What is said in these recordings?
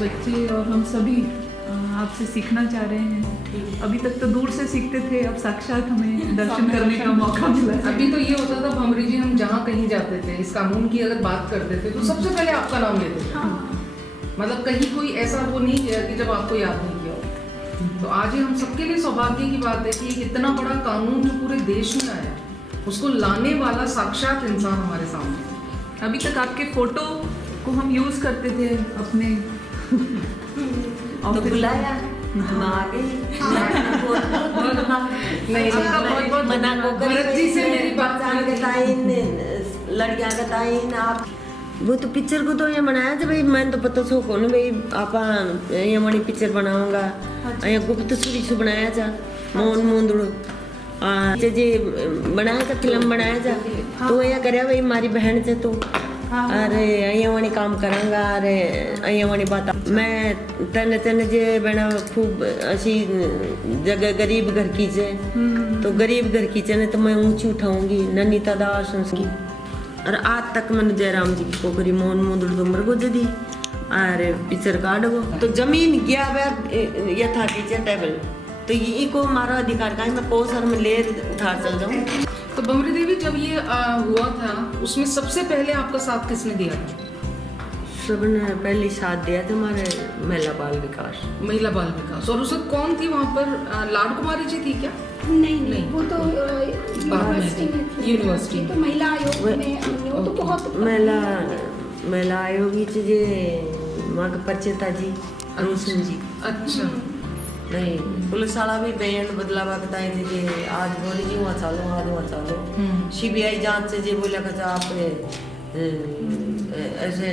बच्चे और हम सभी आपसे सीखना चाह रहे हैं। अभी तक तो दूर से सीखते थे, अब साक्षात हमें दर्शन करने का मौका मिला है। अभी तो ये होता था भंवरी जी, हम जहाँ कहीं जाते थे, इस कानून की अगर बात करते थे तो सबसे पहले आपका नाम लेते थे। मतलब कहीं कोई ऐसा वो नहीं किया कि जब आपको याद नहीं किया हो। तो आज ये हम सबके लिए सौभाग्य की बात है कि इतना बड़ा कानून जो पूरे देश में आया, उसको लाने वाला साक्षात इंसान हमारे सामने है। अभी तक आपके फोटो को हम यूज करते थे अपने तो बुलाया, हम आ गए। नहीं, आपका बहुत बहुत मना को भरत जी से मेरी बात लड़कियां बताइन आप वो तो पिक्चर को तो ये बनाया था भाई, मैं तो पता सो कौन भाई आपा ये मणि पिक्चर बनाऊंगा। ये गुप्त सुरी से बनाया था मोहन मोंदड़ो जे बनाया था, फिल्म बनाया था। तो ये करे भाई हमारी बहन से तो अरे अहिया वाणी काम करांगा, अरे अहिया वाणी बात मैं तने तने जे बना खूब अशी जगह गरीब घर की जे तो गरीब घर की ने तो मैं ऊंची उठाऊंगी ननीता दास की। और आज तक मैंने जयराम जी की पोखरी मोहन मोदड़ तो मर गो जदी अरे पिक्चर काटो तो जमीन गया ये था टीचर टेबल तो ये को हमारा अधिकार का मैं कोसर में ले उठा चल जाऊँ। तो भंवरी देवी जब ये हुआ था उसमें सबसे पहले आपका साथ किसने दिया था? सबने पहले साथ दिया था हमारे महिला बाल विकास। महिला बाल विकास। और उसमें कौन थी वहाँ पर? लाड कुमारी जी थी क्या? नहीं, वो तो यूनिवर्सिटी तो महिला आयोग में वो तो बहुत महिला आयोगी जे वहाँ के परिचयता जी रोशन जी। अच्छा। नहीं पुलिस वाला भी बैंड बदलावा बताए थे कि आज बोली जी वहाँ चलो, आज वहाँ चलो। सीबीआई जांच से जी बोला कि आप ऐसे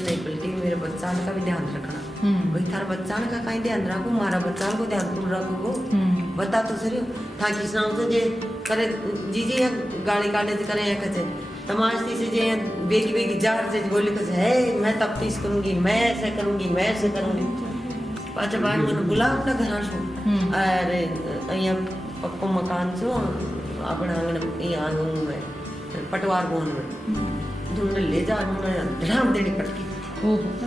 नहीं पलटी, मेरे बच्चा का भी ध्यान रखना। भाई थारा बच्चा का कहीं ध्यान रखो, हमारा बच्चा को ध्यान तुम रखो बता तो सही था कि से जे करे जी गाड़ी काटे से करे कचे तमाशती से जे बेगी बेगी जार से बोली कचे है मैं तफ्तीश करूंगी, मैं ऐसे करूंगी, मैं ऐसे करूंगी। पाचा बार मैंने बुला अपना घर से अरे अहिया पक्को मकान छो अपना आंगन यहाँ हूँ मैं पटवार बोन में तुमने ले जा धड़ाम देनी पड़ती।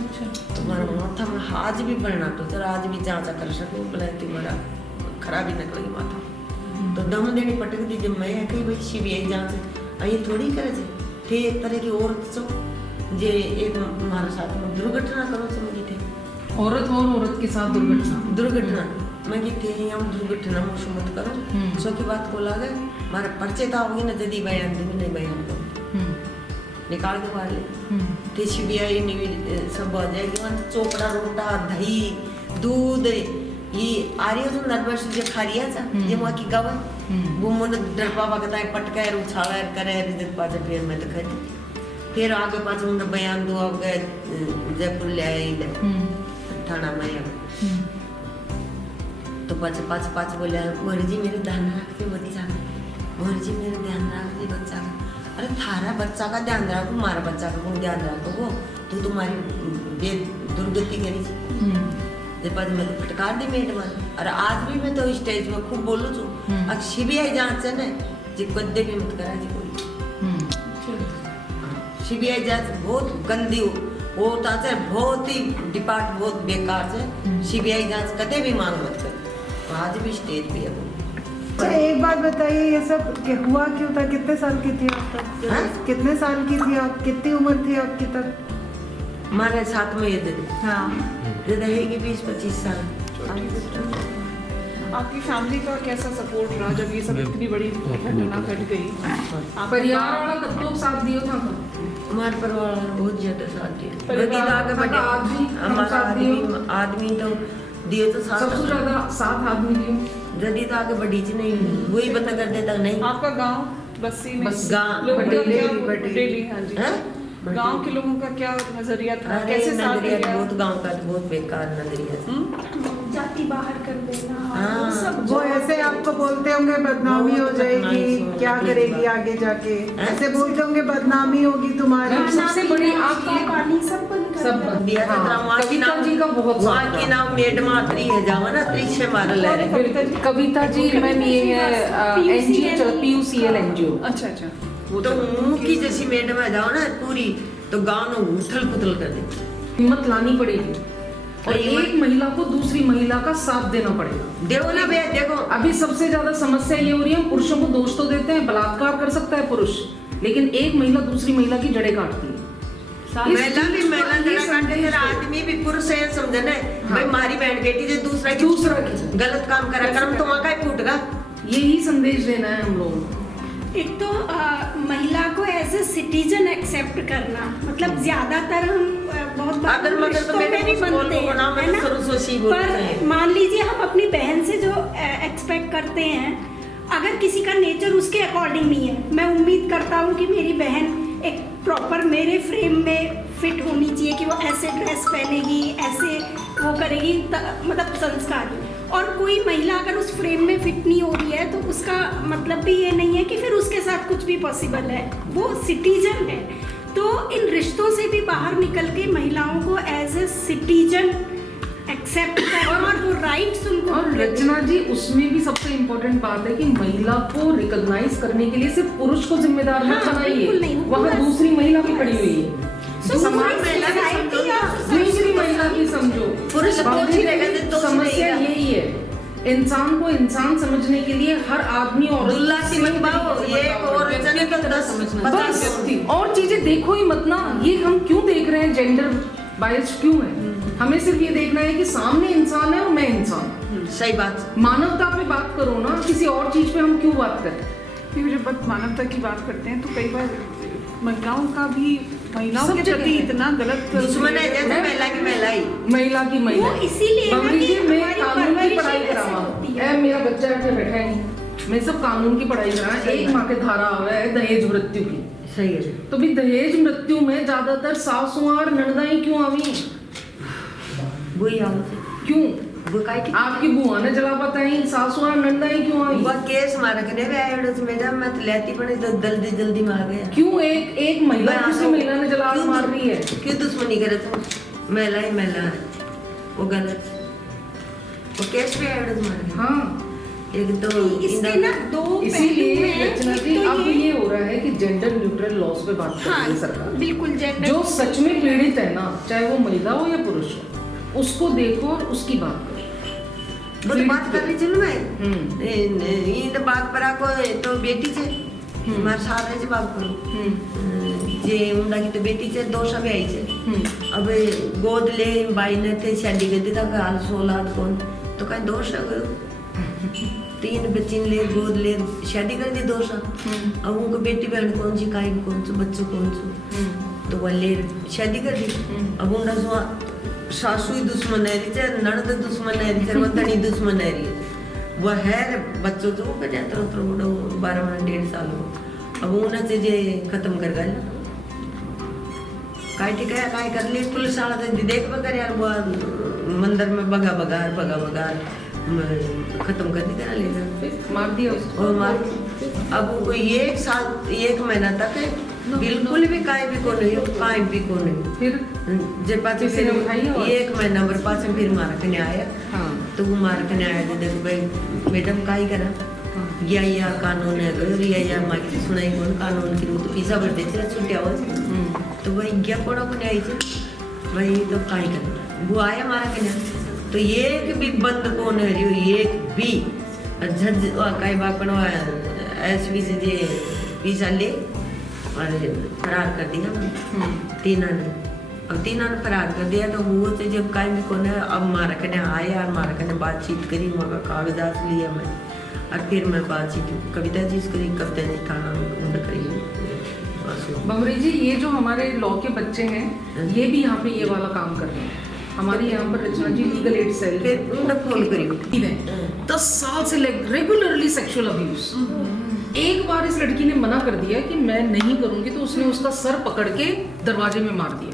अच्छा। तुम्हारा माथा में आज भी पड़ना तो सर आज भी जांचा कर सको बोला तुम्हारा खराबी निकलेगी माथा तो दम देनी पटक दी। जब मैं कही भाई सीबीआई जांच ये थोड़ी करे थे एक तरह की औरत छो जे एक हमारे साथ में दुर्घटना करो समझी थे औरत और औरत के साथ दुर्घटना मैं कहती हम दुर्घटना मुझे मत करो सो की बात को लगे हमारे परिचयता होगी ना जदी बयान दी नहीं बयान को निकाल के वाले थे सीबीआई सब आ जाएगी वहाँ चोपड़ा रोटा दही दूध ये आर्य जो नर्वस जो खारिया था ये वहाँ की गवन वो मन डरपा बगता है पटका है उछाला करे रिजत पाचे फिर मैं तो खड़ी फिर आगे पाछे उन्हें बयान दो अब गए जयपुर ले आए थाना में तो पाँच बोले मोरी जी मेरे ध्यान रखते बच्चा, मोरी जी मेरे ध्यान रखते बच्चा का। अरे थारा बच्चा का ध्यान रखो, हमारा बच्चा का कौन ध्यान रखो तो तुम्हारी दुर्गति करी जब मैं तो फटकार दी मेड में। और आज भी मैं तो स्टेज में खूब बोलू छू अब सीबीआई जांच है ना जी कदे भी मत करा जी कोई सीबीआई जांच बहुत गंदी वो ताचे बहुत ही डिपार्ट बहुत बेकार से सीबीआई जांच कदे भी मांग मत कर। आज भी स्टेज पे है वो। अच्छा एक बात बताइए ये सब हुआ क्यों था? कितने साल की थी आप तब? कितने साल की थी आप? कितनी उम्र थी आपकी तब? हमारे साथ में ये दीदी हाँ रहेगी 20-25 साल। आपकी फैमिली का कैसा सपोर्ट रहा जब ये सब इतनी बड़ी घटना घट गई? परिवार वाला कब लोग साथ दियो था? हमारे परिवार बहुत ज्यादा साथ दिए। आदमी तो दिए तो सबसे ज्यादा साथ आदमी दियो जदी तो आगे बढ़ी च नहीं वही बता कर देता नहीं। आपका गांव बस्सी में बस गांव बटेली हाँ जी गांव के लोगों का क्या नजरिया था? कैसे साथ दिया? बहुत गांव का बहुत बेकार नजरिया जाति बाहर कर देना हाँ, सब वो ऐसे आपको बोलते होंगे बदनामी हो जाएगी, क्या करेगी आगे जाके? ऐसे बोलते होंगे बदनामी होगी तुम्हारी। सबसे बड़ी आप पानी सबको सब दिया कविता जी का बहुत वहाँ की नाम मेड मात्री है जाओ ना त्रिशे मार ले रहे कविता जी मैम ये है एनजीओ PUCL एनजीओ। अच्छा अच्छा तो मुंह की जैसी मेड में जाओ ना पूरी तो गाँव में उथल पुथल कर दे। हिम्मत लानी पड़ेगी और एक महिला को दूसरी महिला का साथ देना पड़ेगा। देखो ना भैया, देखो अभी सबसे ज्यादा समस्या ये हो रही है, पुरुषों को दोष तो देते हैं, बलात्कार कर सकता है पुरुष, लेकिन एक महिला दूसरी महिला की जड़ें काटती है। महिला भी महिला जरा काटे जरा, आदमी भी पुरुष है, समझे ना भाई, मारी बहन बेटी जो दूसरा की गलत काम करा कर्म तो वहाँ का ही फूटगा। यही संदेश देना है हम लोगों को। एक तो महिला को एज ए सिटीजन एक्सेप्ट करना, मतलब ज्यादातर हम बहुत बार रिश्तों में भी बनते हैं, है ना? पर मान लीजिए हम अपनी बहन से जो एक्सपेक्ट करते हैं, अगर किसी का नेचर उसके अकॉर्डिंग नहीं है, मैं उम्मीद करता हूँ कि मेरी बहन एक प्रॉपर मेरे फ्रेम में फिट होनी चाहिए, कि वो ऐसे ड्रेस पहनेगी, ऐसे वो करेगी, मतलब संस्कार। और कोई महिला अगर उस फ्रेम में फिट नहीं हो रही है तो उसका मतलब भी ये नहीं है कि फिर उसके साथ कुछ भी पॉसिबल है, वो सिटीजन है। तो इन रिश्तों से भी बाहर निकल के महिलाओं को एज ए सिटीजन एक्सेप्ट करना और वो राइट्स उनको। और रचना जी, उसमें भी सबसे इम्पोर्टेंट बात है कि महिला को रिकॉग्नाइज करने के लिए सिर्फ पुरुष को जिम्मेदार मत बनाइए, वहाँ दूसरी महिला भी खड़ी हुई है, दूसरी महिला की समझो। पुरुष समस्या यही है, इंसान को इंसान समझने के लिए हर आदमी और और चीजें देखो ही मत ना। ये हम क्यों देख रहे हैं, जेंडर बायस क्यों है? हमें सिर्फ ये देखना है कि सामने इंसान है और मैं इंसान। सही बात, मानवता पे बात करो ना, किसी और चीज पे हम क्यों बात करते हैं? जब मानवता की बात करते हैं तो कई बार महिलाओं का भी, महिलाओं के प्रति इतना गलत दुश्मन है, जैसे महिला की महिला की महिला। वो इसीलिए मैं कानून की पढ़ाई करावा, मेरा बच्चा ऐसे बैठा है नहीं, मैं सब कानून की पढ़ाई करा। एक माँ के धारा हुआ है दहेज मृत्यु की, सही है। तो भी दहेज मृत्यु में ज्यादातर सासुआं और ननदाई क्यों आवी? वही क्यों? वो काय की आपकी बुआ ने जला बताई, सासुआं ननदाई क्यों आई? वो केस मारक ने वे आयोडस मैडम मत लेती पड़े तो जल्दी मार गया। क्यों एक महिला दूसरी महिला ने जला मार रही है? क्यों दुश्मनी करे तुम? महिला ही महिला है, वो गलत, वो केस पे आयोडस मार गया। हाँ, एक तो इसके ना दो इसीलिए रचना जी अब ये हो रहा है कि जेंडर न्यूट्रल लॉस पे बात कर रही है सरकार। बिल्कुल, जेंडर जो सच में पीड़ित है ना, चाहे वो महिला हो या पुरुष हो, उसको देखो और उसकी बात करो। वो बात कर रही चलो मैं इन बात पर को तो बेटी से मार सारे से बात करो जे उनका की तो बेटी से दोषा भी आई से अब गोद ले बाई ने थे शादी कर दी था हाल 16 कौन तो कहीं दोष है 3 बच्चे ले गोद ले शादी कर दी दोषा। अब उनको बेटी बहन कौन सी काई कौन सी बच्चों कौन सी तो वो ले शादी कर दी। अब उनका सासू दुश्मन है रिचे, ननद दुश्मन है रिचे, वतनी दुश्मन है रिचे। वो है बच्चों तो वो कजा तो बड़ो 12-1.5 साल हो। अब उन्हें से जे खत्म कर गए काय ठीक है काय कर ली पुलिस वाला तो देख बगर यार वो मंदिर में बगा खत्म कर दी करा ले मार दिया उसको और मार। अब वो 1 साल 1 महीना तक बिल्कुल भी काई भी को नहीं काई भी को नहीं। फिर जे पाछे फिर 1 महीना पर पाछे फिर मार के आया। हाँ। तो वो मार के आया तो देखो भाई मैडम काई करा या कानून है तो या माकी सुनाई कौन कानून की तो पैसा भर देते छुट्टी आवाज तो वही क्या पड़ा को आई थे वही तो काई कर वो आया मारा के तो एक भी बंद कौन है रही एक भी जज काई बाप बनवाया एसपी से जे पैसा ले और फरार कर दिया तीनों ने। अब तीनों ने फरार कर दिया तो वो से जब काई भी कौन है अब मारा के आया और मारा के बातचीत करी वहाँ कागजात लिया मैं और फिर मैं बातचीत कविता जी करी कविता जी थाना उन्हें करी। बमरी जी ये जो हमारे लॉ के बच्चे हैं ये भी यहाँ पे ये वाला काम कर रहे हैं। हमारे यहाँ पर रचना जी लीगल एड सेल फिर उन्हें फोन करी 10 साल से रेगुलरली सेक्सुअल अब्यूज। एक बार इस लड़की ने मना कर दिया कि मैं नहीं करूंगी तो उसने उसका सर पकड़ के दरवाजे में मार दिया।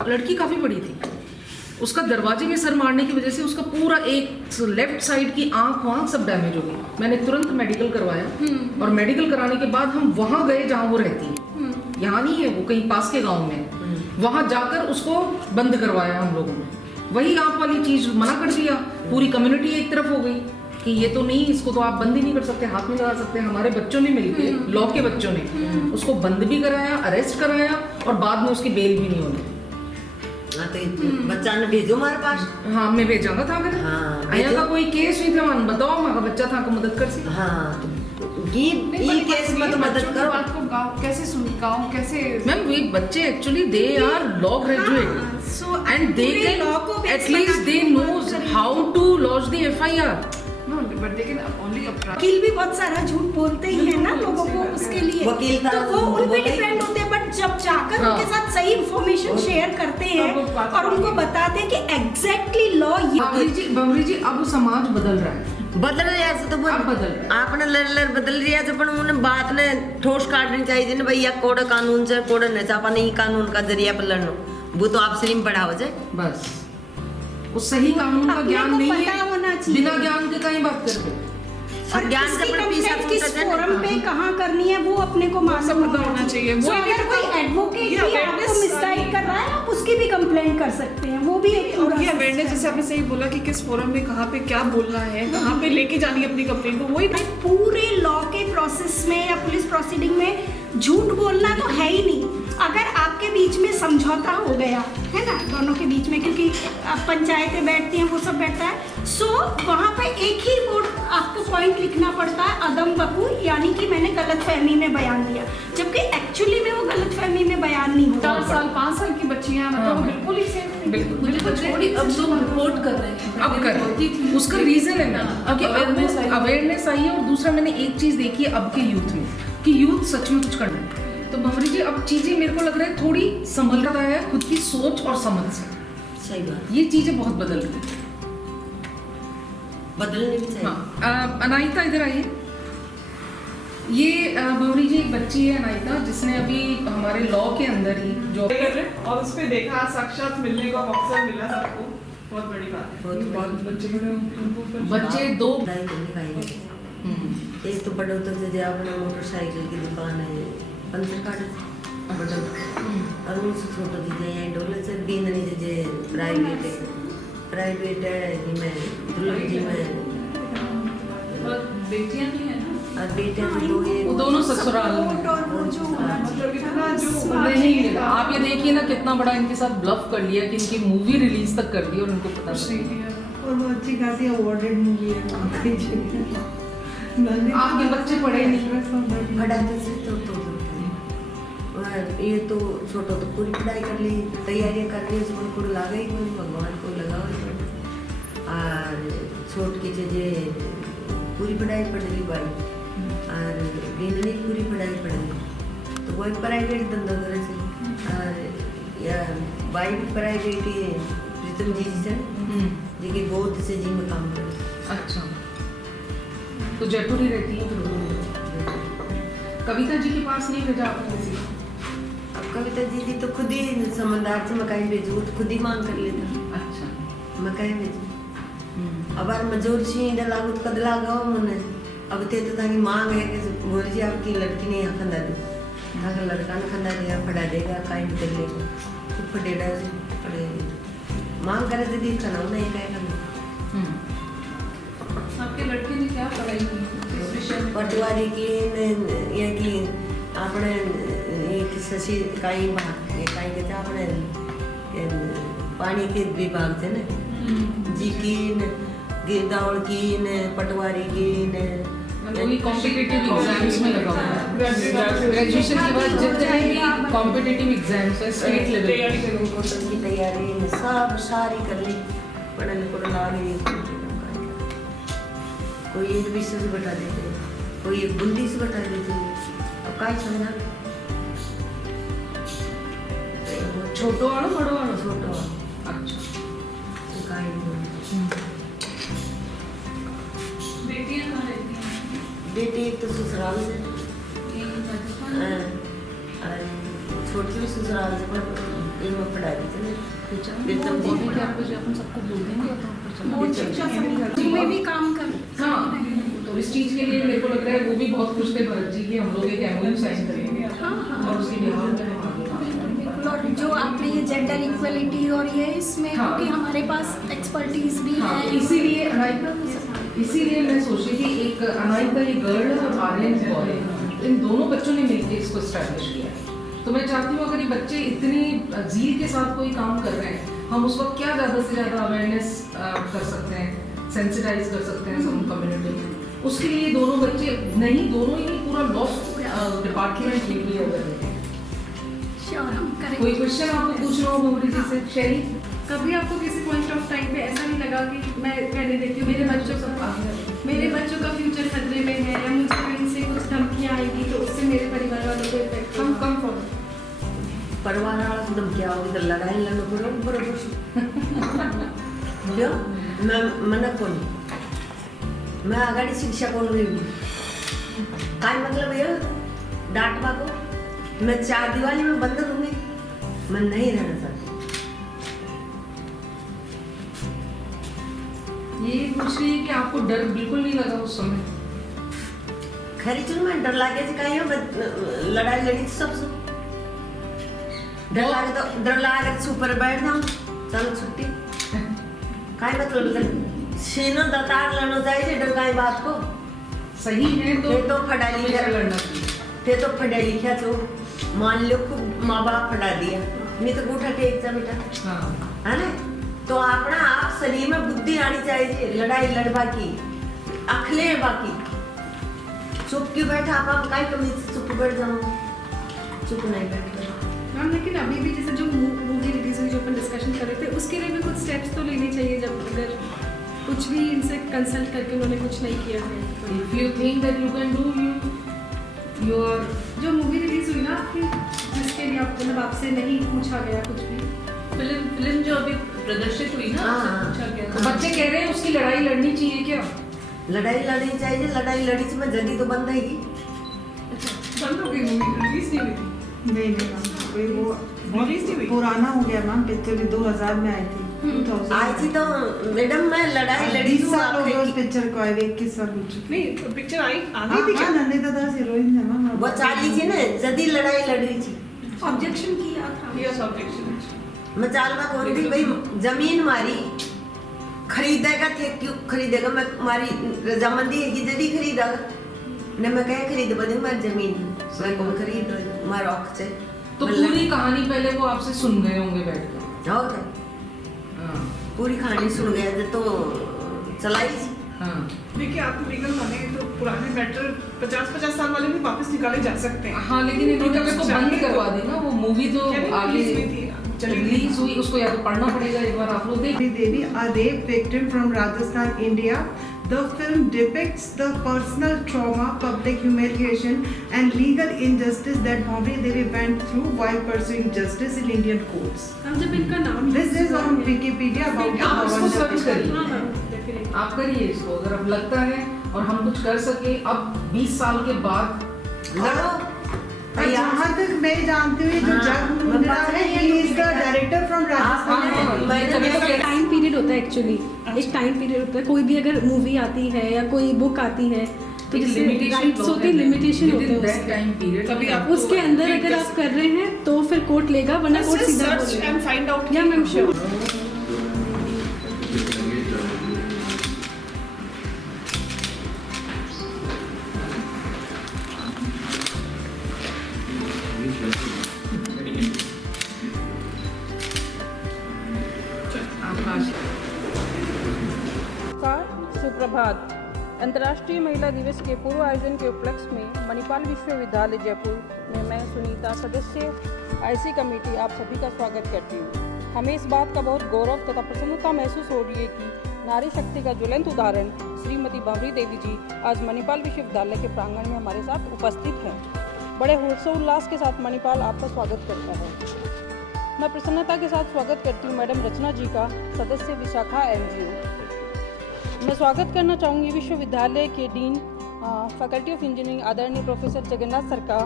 और लड़की काफी बड़ी थी, उसका दरवाजे में सर मारने की वजह से उसका पूरा एक लेफ्ट साइड की आंख सब डैमेज हो गई। मैंने तुरंत मेडिकल करवाया और मेडिकल कराने के बाद हम वहां गए जहां वो रहती है, यहाँ नहीं है वो कहीं पास के गांव में, वहां जाकर उसको बंद करवाया हम लोगों ने। वही आंख वाली चीज मना कर दिया, पूरी कम्युनिटी एक तरफ हो गई कि ये तो नहीं, इसको तो आप बंद ही नहीं कर सकते, हाथ में लगा सकते। हमारे बच्चों ने मिलकर लॉ के बच्चों ने उसको बंद भी कराया, अरेस्ट कराया और बाद में उसकी बेल भी नहीं होनी। तो बच्चा ने भेजो हमारे पास। हाँ मैं भेजांगा था अगर हाँ, आया का कोई केस हुई था मन बताओ माँ का बच्चा था को मदद कर सी। हाँ ये केस में तो मदद करो। बात को गाँव कैसे सुन गाँव कैसे मैम वे बच्चे actually they are law graduate and they can at least they knows how to launch the FIR. But लेकिन ओनली वकील भी बहुत सारा झूठ बोलते ही है ना लोगों को उसके लिए, वकील तो वो उन पे डिपेंड होते हैं। बट जब जाकर उनके साथ सही इंफॉर्मेशन शेयर करते हैं और उनको बताते हैं कि एग्जैक्टली लॉ बबरी जी अब समाज बदल रहा है, बदल रहा है तो अब बदल रहा है। आपने लड़ बदल रहा है पण उन्हें बात ने ठोस काटनी चाहिए ना भैया कोड कानून से कोड न चापा नहीं कानून का जरिया पर लड़नो वो तो आप सिर्फ पढ़ाओ जाए बस वो सही कानून का ज्ञान नहीं है, बिना ज्ञान के कहीं बात करते और ज्ञान किसकी का कंप्लेंट किस फोरम पे कहाँ करनी है वो अपने को मालूम होना चाहिए। वो अगर कोई एडवोकेट भी आपको मिसगाइड कर रहा है आप उसकी भी कंप्लेंट कर सकते हैं, वो भी एक और ये अवेयरनेस जैसे आपने सही बोला कि किस फोरम में कहाँ पे क्या बोलना है, कहाँ पे लेके जानी है अपनी कंप्लेंट को, वही पूरे लॉ के प्रोसेस में या पुलिस प्रोसीडिंग में झूठ बोलना तो है ही नहीं। अगर आपके बीच में समझौता हो गया है ना दोनों के बीच में, क्योंकि पंचायतें बैठती हैं वो सब बैठता है, सो वहाँ पे एक ही रिपोर्ट आपको पॉइंट लिखना पड़ता है अदम वकूल, यानी कि मैंने गलत फहमी में बयान दिया, जबकि एक्चुअली में वो गलत फहमी में बयान नहीं हुआ। 4 साल 5 साल की बच्चियां मतलब वो बिल्कुल ही सेफ नहीं। बिल्कुल मुझे तो छोड़ी अब तो रिपोर्ट कर रहे हैं, अब कर होती थी उसका रीजन है मैम कि अवेयरनेस आई है। और दूसरा मैंने एक चीज देखी है अब के यूथ में कि यूथ सच में कुछ करना है। तो भंवरी जी अब चीजें मेरे को लग रहा है थोड़ी संभल रहा है खुद की सोच और समझ से। सही बात, ये चीजें बहुत बदल रही है, बदलने भी चाहिए। हाँ अनायता इधर आइए। ये भंवरी जी एक बच्ची है अनायता जिसने अभी हमारे लॉ के अंदर ही जो और उस पे देखा साक्षात मिलने का मौका मिला सबको, बहुत बड़ी बात है। बहुत बच्चे बड़े बच्चे दो पढ़ाई करने का ही एक तो बड़ो तो जैसे आपने मोटरसाइकिल की दुकान है पंचर काट बड़ो और उनसे छोटो दीजिए यहाँ डोले से बीन नहीं दीजिए प्राइवेट है जिसमें दुल्हन जी में बेटियां भी है ना और बेटे तो दो ये वो दोनों ससुराल में। और वो जो मतलब इतना जो नहीं मिला। आप ये देखिए ना कितना बड़ा इनके साथ ब्लफ कर लिया कि इनकी मूवी रिलीज तक कर दी और इनको पता नहीं। और वो अच्छी खासी अवार्डेड मूवी है। आपके बच्चे पढ़े नहीं। पढ़ाते से तो ये तो छोटो तो पूरी पढ़ाई कर ली, तैयारियां कर ली, उसको पूरा लगा ही कोई भगवान को लगाओ और छोट की चीजें पूरी पढ़ाई पढ़ ली भाई और गिननी पूरी पढ़ाई पढ़ ली तो वही प्राइवेट धंधा करे से और या भाई भी प्राइवेट ही प्रीतम जी से जी बहुत से जी में काम करे। अच्छा तो जयपुर ही रहती है फिर कविता जी के पास नहीं भेजा आपने किसी को? अब कविता जी तो खुद ही समझदार से मकाई भेजू तो खुद ही मांग कर लेता। अच्छा मकाई भेजू अब यार मजूर सी इधर लागू कद लगाओ मने अब ते तो ताकि मांग है कि बोल जी आपकी लड़की ने यहाँ खंदा दी अगर लड़का ने खंदा दिया पढ़ा देगा काई भी कर लेगा तो पढ़ेगा पढ़े मांग करे तो दी खाना नहीं क्या करना। आपके लड़के ने क्या पढ़ाई की किस विषय में? पटवारी की ये की आपने एक शशि काई भाग ये काई के आपने पानी के विभाग थे ना जी की गिरदावड़ की ने पटवारी की ने वही कॉम्पिटिटिव एग्जाम्स में लगा हुआ है। ग्रेजुएशन के बाद जितने भी कॉम्पिटिटिव एग्जाम्स है स्टेट लेवल की तैयारी सब सारी कर ली पढ़ने को ला गई। कोई एक विषय से बता देते कोई एक बुंदी से बता देते अब काय समझा छोटो वालो बड़ो वालो छोटो अच्छा काय बेटियां कहाँ रहती हैं? बेटी एक तो ससुराल से यहीं राजस्थान? छोटी भी ससुराल से पर इनमें पढ़ाई थी प्रीतम जी भी क्या कुछ अपन सबको बोल देंगे बोर्ड शिक्षा समिति में भी काम कर। हाँ तो इस चीज के लिए मेरे को लग रहा है वो भी बहुत खुश थे भरत जी कि हम लोग एक एमओयू साइन करेंगे और उसके बिहार में हम आगे और जो आपने ये जेंडर इक्वलिटी और ये इसमें क्योंकि हमारे पास एक्सपर्टीज भी है इसीलिए मैं सोची कि एक अनायता ये गर्ल और आर्यन बॉय इन दोनों बच्चों ने मिलकर इसको एस्टैब्लिश किया है। तो मैं चाहती हूँ अगर ये बच्चे इतनी जील के साथ कोई काम कर रहे हैं हम उस वक्त क्या ज़्यादा से ज़्यादा अवेयरनेस कर सकते हैं, सेंसिटाइज कर सकते हैं सब कम्युनिटी में। उसके लिए दोनों बच्चे नहीं, दोनों ही पूरा लॉ डिपार्टमेंट लीगली अवेयर है। कोई क्वेश्चन आपको पूछना हो मोहरी जी से? शेरी, कभी आपको किसी पॉइंट ऑफ टाइम पे ऐसा नहीं लगा कि मैं पहले देखती हूँ मेरे बच्चों का फ्यूचर खतरे में है, या मुझे कहीं से कुछ धमकियाँ आएगी तो उससे मेरे परिवार वालों को इफेक्ट कम परिवार वाला से धमकियाँ होगी तो लड़ाई लड़ो बरोबर क्यों मैं मना को मैं आगाड़ी शिक्षा को रही हूँ काय मतलब ये डांटवा को मैं 4 दिवाली में बंद रहूंगी, मैं नहीं रहना चाहती। ये पूछ रही है कि आपको डर बिल्कुल नहीं लगा उस समय? खरी चुन मैं डर लागे जी कहीं हो लड़ाई लड़ी सबसे डर लागे सुपर बैठ जाऊं चलो छुट्टी काय मतलब सीनो दतार लड़ना चाहिए डर काई बात को सही है तो फटा लिया लड़ना थे तो फटा लिखा तो मान लो खूब माँ बाप फटा दिया नहीं तो गोठा टेक जा बेटा है ना, तो अपना आप शरीर में बुद्धि आनी चाहिए लड़ाई लड़वा की अखले बाकी चुप क्यों बैठा आप काय कमी से चुप बैठ जाओ, चुप नहीं बैठ मैम। लेकिन अभी भी जैसे जो मूवी रिलीज हुई जो अपन डिस्कशन कर रहे थे उसके लिए भी कुछ स्टेप्स तो लेने चाहिए, जब अगर कुछ भी इनसे कंसल्ट करके उन्होंने कुछ नहीं किया है। If you think that you can do, you are जो मूवी रिलीज हुई ना आपकी जिसके लिए आप मतलब आपसे नहीं पूछा गया कुछ भी, फिल्म जो अभी प्रदर्शित हुई ना, हाँ। तो बच्चे कह रहे हैं उसकी लड़ाई लड़नी चाहिए क्या? लड़ाई लड़नी चाहिए, लड़ाई लड़ी से मैं जल्दी तो बंद रहेगी। बंद हो गई मूवी, रिलीज नहीं हुई थी। नहीं मैम वो बहुत पुराना हो गया मैम, पिक्चर भी 2000 में आई थी। 2000 आई थी तो मैडम मैं लड़ाई लड़ी 20 साल हो गए उस पिक्चर को आए 21 साल हो चुके। नहीं पिक्चर आई हाँ नंदिता दास हीरोइन है मैम। वो चाली थी ना जल्दी लड़ाई लड़ रही थी, ऑब्जेक्शन किया था। Yes objection. मैं चाल में कौन थी भाई, जमीन मारी खरीदेगा थे क्यों खरीदेगा, मैं मारी रजामंदी है कि जल्दी खरीदा न मैं कह खरीद बदी मैं जमीन मैं कौन खरीद मार औख से। तो पूरी कहानी पहले वो आपसे सुन गए होंगे बैठकर? और पूरी कहानी सुन गया तो चलाई थी। देखिए आपको लीगल माने तो पुराने मैटर 50-50 साल वाले भी वापस निकाले जा सकते हैं। हाँ लेकिन इन्होंने उसको बंद करवा दी ना, वो मूवी तो आगे रिलीज हुई, उसको या तो पढ़ना पड़ेगा एक बार आप लोग देख। देवी, a rape victim from Rajasthan, India. The film depicts the personal trauma, public humiliation, and legal injustice that Bhavri Devi went through while pursuing justice in Indian courts. हम जब इनका नाम This is on Wikipedia about आप इसको the search करिए, हाँ definitely आप करिए इसको अगर अब लगता है और हम कुछ कर सके अब 20 साल के बाद लड़ो। जहाँ तक मैं जानती हूँ जो जग मुंद्रा है he is the director from Rajasthan. एक टाइम पीरियड होता है एक्चुअली, एक टाइम पीरियड होता है। कोई भी अगर मूवी आती है या कोई बुक आती है तो जैसे राइट्स होते हैं, लिमिटेशन होते हैं उसके। टाइम पीरियड तभी आप उसके अंदर अगर आप कर रहे हैं तो फिर कोर्ट लेगा, वरना कोर्ट सीधा सर्च एंड फाइंड आउट। या मैम श्योर। सुप्रभात। अंतर्राष्ट्रीय महिला दिवस के पूर्व आयोजन के उपलक्ष्य में मणिपाल विश्वविद्यालय जयपुर में मैं सुनीता, सदस्य आईसी कमेटी, आप सभी का स्वागत करती हूँ। हमें इस बात का बहुत गौरव तथा प्रसन्नता महसूस हो रही है कि नारी शक्ति का ज्वलंत उदाहरण श्रीमती भावरी देवी जी आज मणिपाल विश्वविद्यालय के प्रांगण में हमारे साथ उपस्थित हैं। बड़े हर्षोल्लास के साथ मणिपाल आपका स्वागत करता है। मैं प्रसन्नता के साथ स्वागत करती हूँ मैडम रचना जी का, सदस्य विशाखा एनजीओ। मैं स्वागत करना चाहूँगी विश्वविद्यालय के डीन फैकल्टी ऑफ इंजीनियरिंग आदरणीय प्रोफेसर जगन्नाथ सर का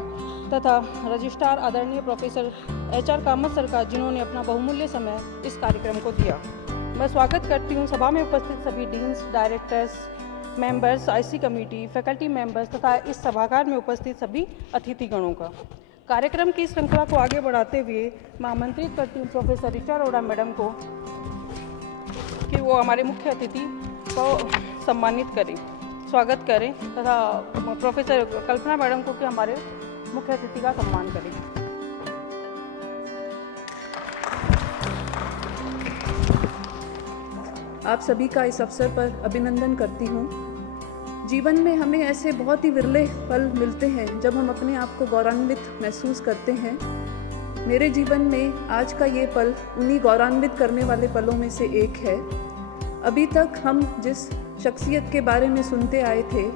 तथा रजिस्ट्रार आदरणीय प्रोफेसर HR कामत सर का, जिन्होंने अपना बहुमूल्य समय इस कार्यक्रम को दिया। मैं स्वागत करती हूँ सभा में उपस्थित सभी deans, directors, members, IC committee, faculty members तथा इस सभागार में उपस्थित सभी अतिथिगणों का। कार्यक्रम की श्रृंखला को आगे बढ़ाते हुए मैं आमंत्रित करती हूँ प्रोफेसर ऋचा अरोड़ा मैडम को कि वो हमारे मुख्य अतिथि को सम्मानित करें, स्वागत करें तथा प्रोफेसर कल्पना मैडम को कि हमारे मुख्य अतिथि का सम्मान करें। आप सभी का इस अवसर पर अभिनंदन करती हूँ। जीवन में हमें ऐसे बहुत ही विरले पल मिलते हैं जब हम अपने आप को गौरवान्वित महसूस करते हैं। मेरे जीवन में आज का ये पल उन्हीं गौरवान्वित करने वाले पलों में से एक है। अभी तक हम जिस शख्सियत के बारे में सुनते आए थे,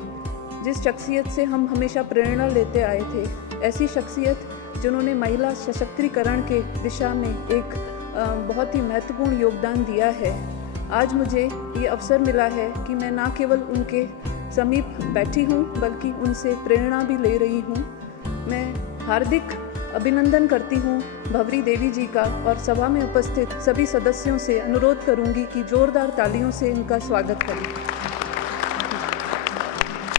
जिस शख्सियत से हम हमेशा प्रेरणा लेते आए थे, ऐसी शख्सियत जिन्होंने महिला सशक्तिकरण के दिशा में एक बहुत ही महत्वपूर्ण योगदान दिया है, आज मुझे ये अवसर मिला है कि मैं ना केवल उनके समीप बैठी हूँ बल्कि उनसे प्रेरणा भी ले रही हूँ। मैं हार्दिक अभिनंदन करती हूँ भवरी देवी जी का और सभा में उपस्थित सभी सदस्यों से अनुरोध करूँगी कि जोरदार तालियों से इनका स्वागत करें।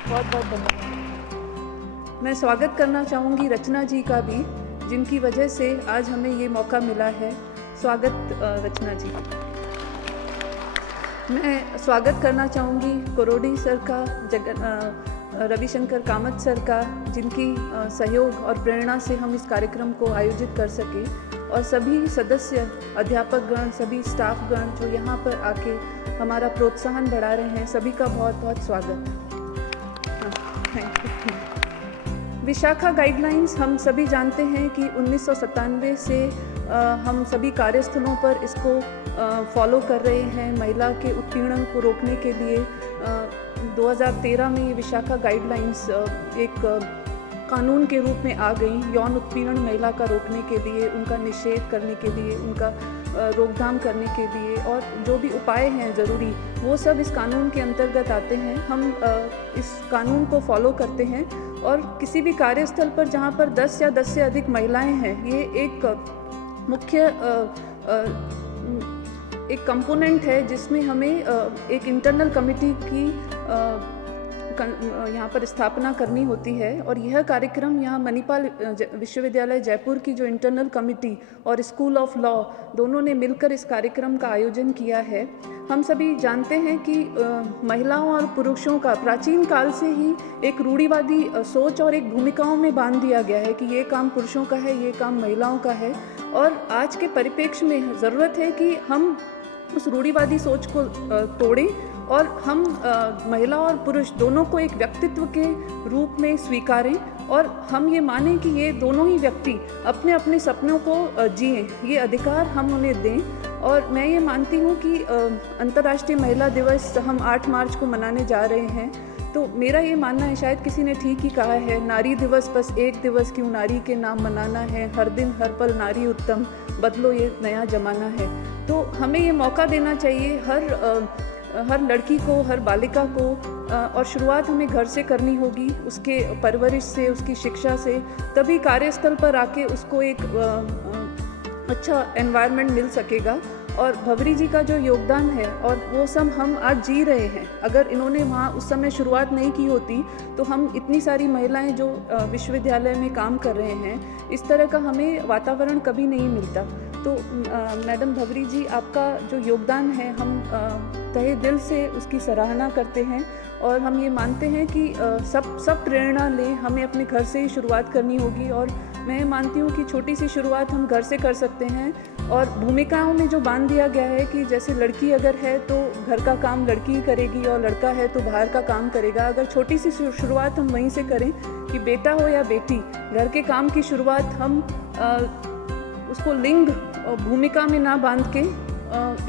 बहुत बहुत धन्यवाद। मैं स्वागत करना चाहूँगी रचना जी का भी, जिनकी वजह से आज हमें ये मौका मिला है। स्वागत रचना जी। मैं स्वागत करना चाहूँगी कोरोडी सर का, रविशंकर कामत सर का, जिनकी सहयोग और प्रेरणा से हम इस कार्यक्रम को आयोजित कर सके, और सभी सदस्य, अध्यापक गण, सभी स्टाफ गण जो यहाँ पर आके हमारा प्रोत्साहन बढ़ा रहे हैं, सभी का बहुत बहुत स्वागत। Thank you. विशाखा गाइडलाइंस हम सभी जानते हैं कि 1997 से हम सभी कार्यस्थलों पर इसको फॉलो कर रहे हैं। महिला के उत्पीड़न को रोकने के लिए 2013 में ये विशाखा गाइडलाइंस एक कानून के रूप में आ गई। यौन उत्पीड़न महिला का रोकने के लिए, उनका निषेध करने के लिए, उनका रोकथाम करने के लिए, और जो भी उपाय हैं ज़रूरी, वो सब इस कानून के अंतर्गत आते हैं। हम इस कानून को फॉलो करते हैं, और किसी भी कार्यस्थल पर जहाँ पर 10 या 10 से अधिक महिलाएं हैं, ये एक मुख्य एक कंपोनेंट है जिसमें हमें एक इंटरनल कमिटी की यहाँ पर स्थापना करनी होती है। और यह कार्यक्रम यहाँ मणिपाल विश्वविद्यालय जयपुर की जो इंटरनल कमिटी और स्कूल ऑफ लॉ दोनों ने मिलकर इस कार्यक्रम का आयोजन किया है। हम सभी जानते हैं कि महिलाओं और पुरुषों का प्राचीन काल से ही एक रूढ़िवादी सोच और एक भूमिकाओं में बांध दिया गया है कि ये काम पुरुषों का है, ये काम महिलाओं का है। और आज के परिप्रेक्ष्य में ज़रूरत है कि हम उस रूढ़िवादी सोच को तोड़ें और हम महिला और पुरुष दोनों को एक व्यक्तित्व के रूप में स्वीकारें, और हम ये मानें कि ये दोनों ही व्यक्ति अपने अपने सपनों को जिएं, ये अधिकार हम उन्हें दें। और मैं ये मानती हूँ कि अंतर्राष्ट्रीय महिला दिवस हम 8 मार्च को मनाने जा रहे हैं, तो मेरा ये मानना है, शायद किसी ने ठीक ही कहा है, नारी दिवस बस एक दिवस क्यों नारी के नाम मनाना है, हर दिन हर पल नारी उत्तम, बदलो ये नया जमाना है। तो हमें ये मौका देना चाहिए हर लड़की को, हर बालिका को, और शुरुआत हमें घर से करनी होगी, उसके परवरिश से, उसकी शिक्षा से, तभी कार्यस्थल पर आके उसको एक अच्छा एनवायरनमेंट मिल सकेगा। और भवरी जी का जो योगदान है और वो सब हम आज जी रहे हैं। अगर इन्होंने वहाँ उस समय शुरुआत नहीं की होती तो हम इतनी सारी महिलाएं जो विश्वविद्यालय में काम कर रहे हैं, इस तरह का हमें वातावरण कभी नहीं मिलता। तो मैडम भवरी जी, आपका जो योगदान है हम तहे दिल से उसकी सराहना करते हैं, और हम ये मानते हैं कि सब प्रेरणा लें, हमें अपने घर से ही शुरुआत करनी होगी। और मैं मानती हूँ कि छोटी सी शुरुआत हम घर से कर सकते हैं। और भूमिकाओं में जो बांध दिया गया है कि जैसे लड़की अगर है तो घर का काम लड़की ही करेगी और लड़का है तो बाहर का काम करेगा, अगर छोटी सी शुरुआत हम वहीं से करें कि बेटा हो या बेटी, घर के काम की शुरुआत हम उसको लिंग भूमिका में ना बांध के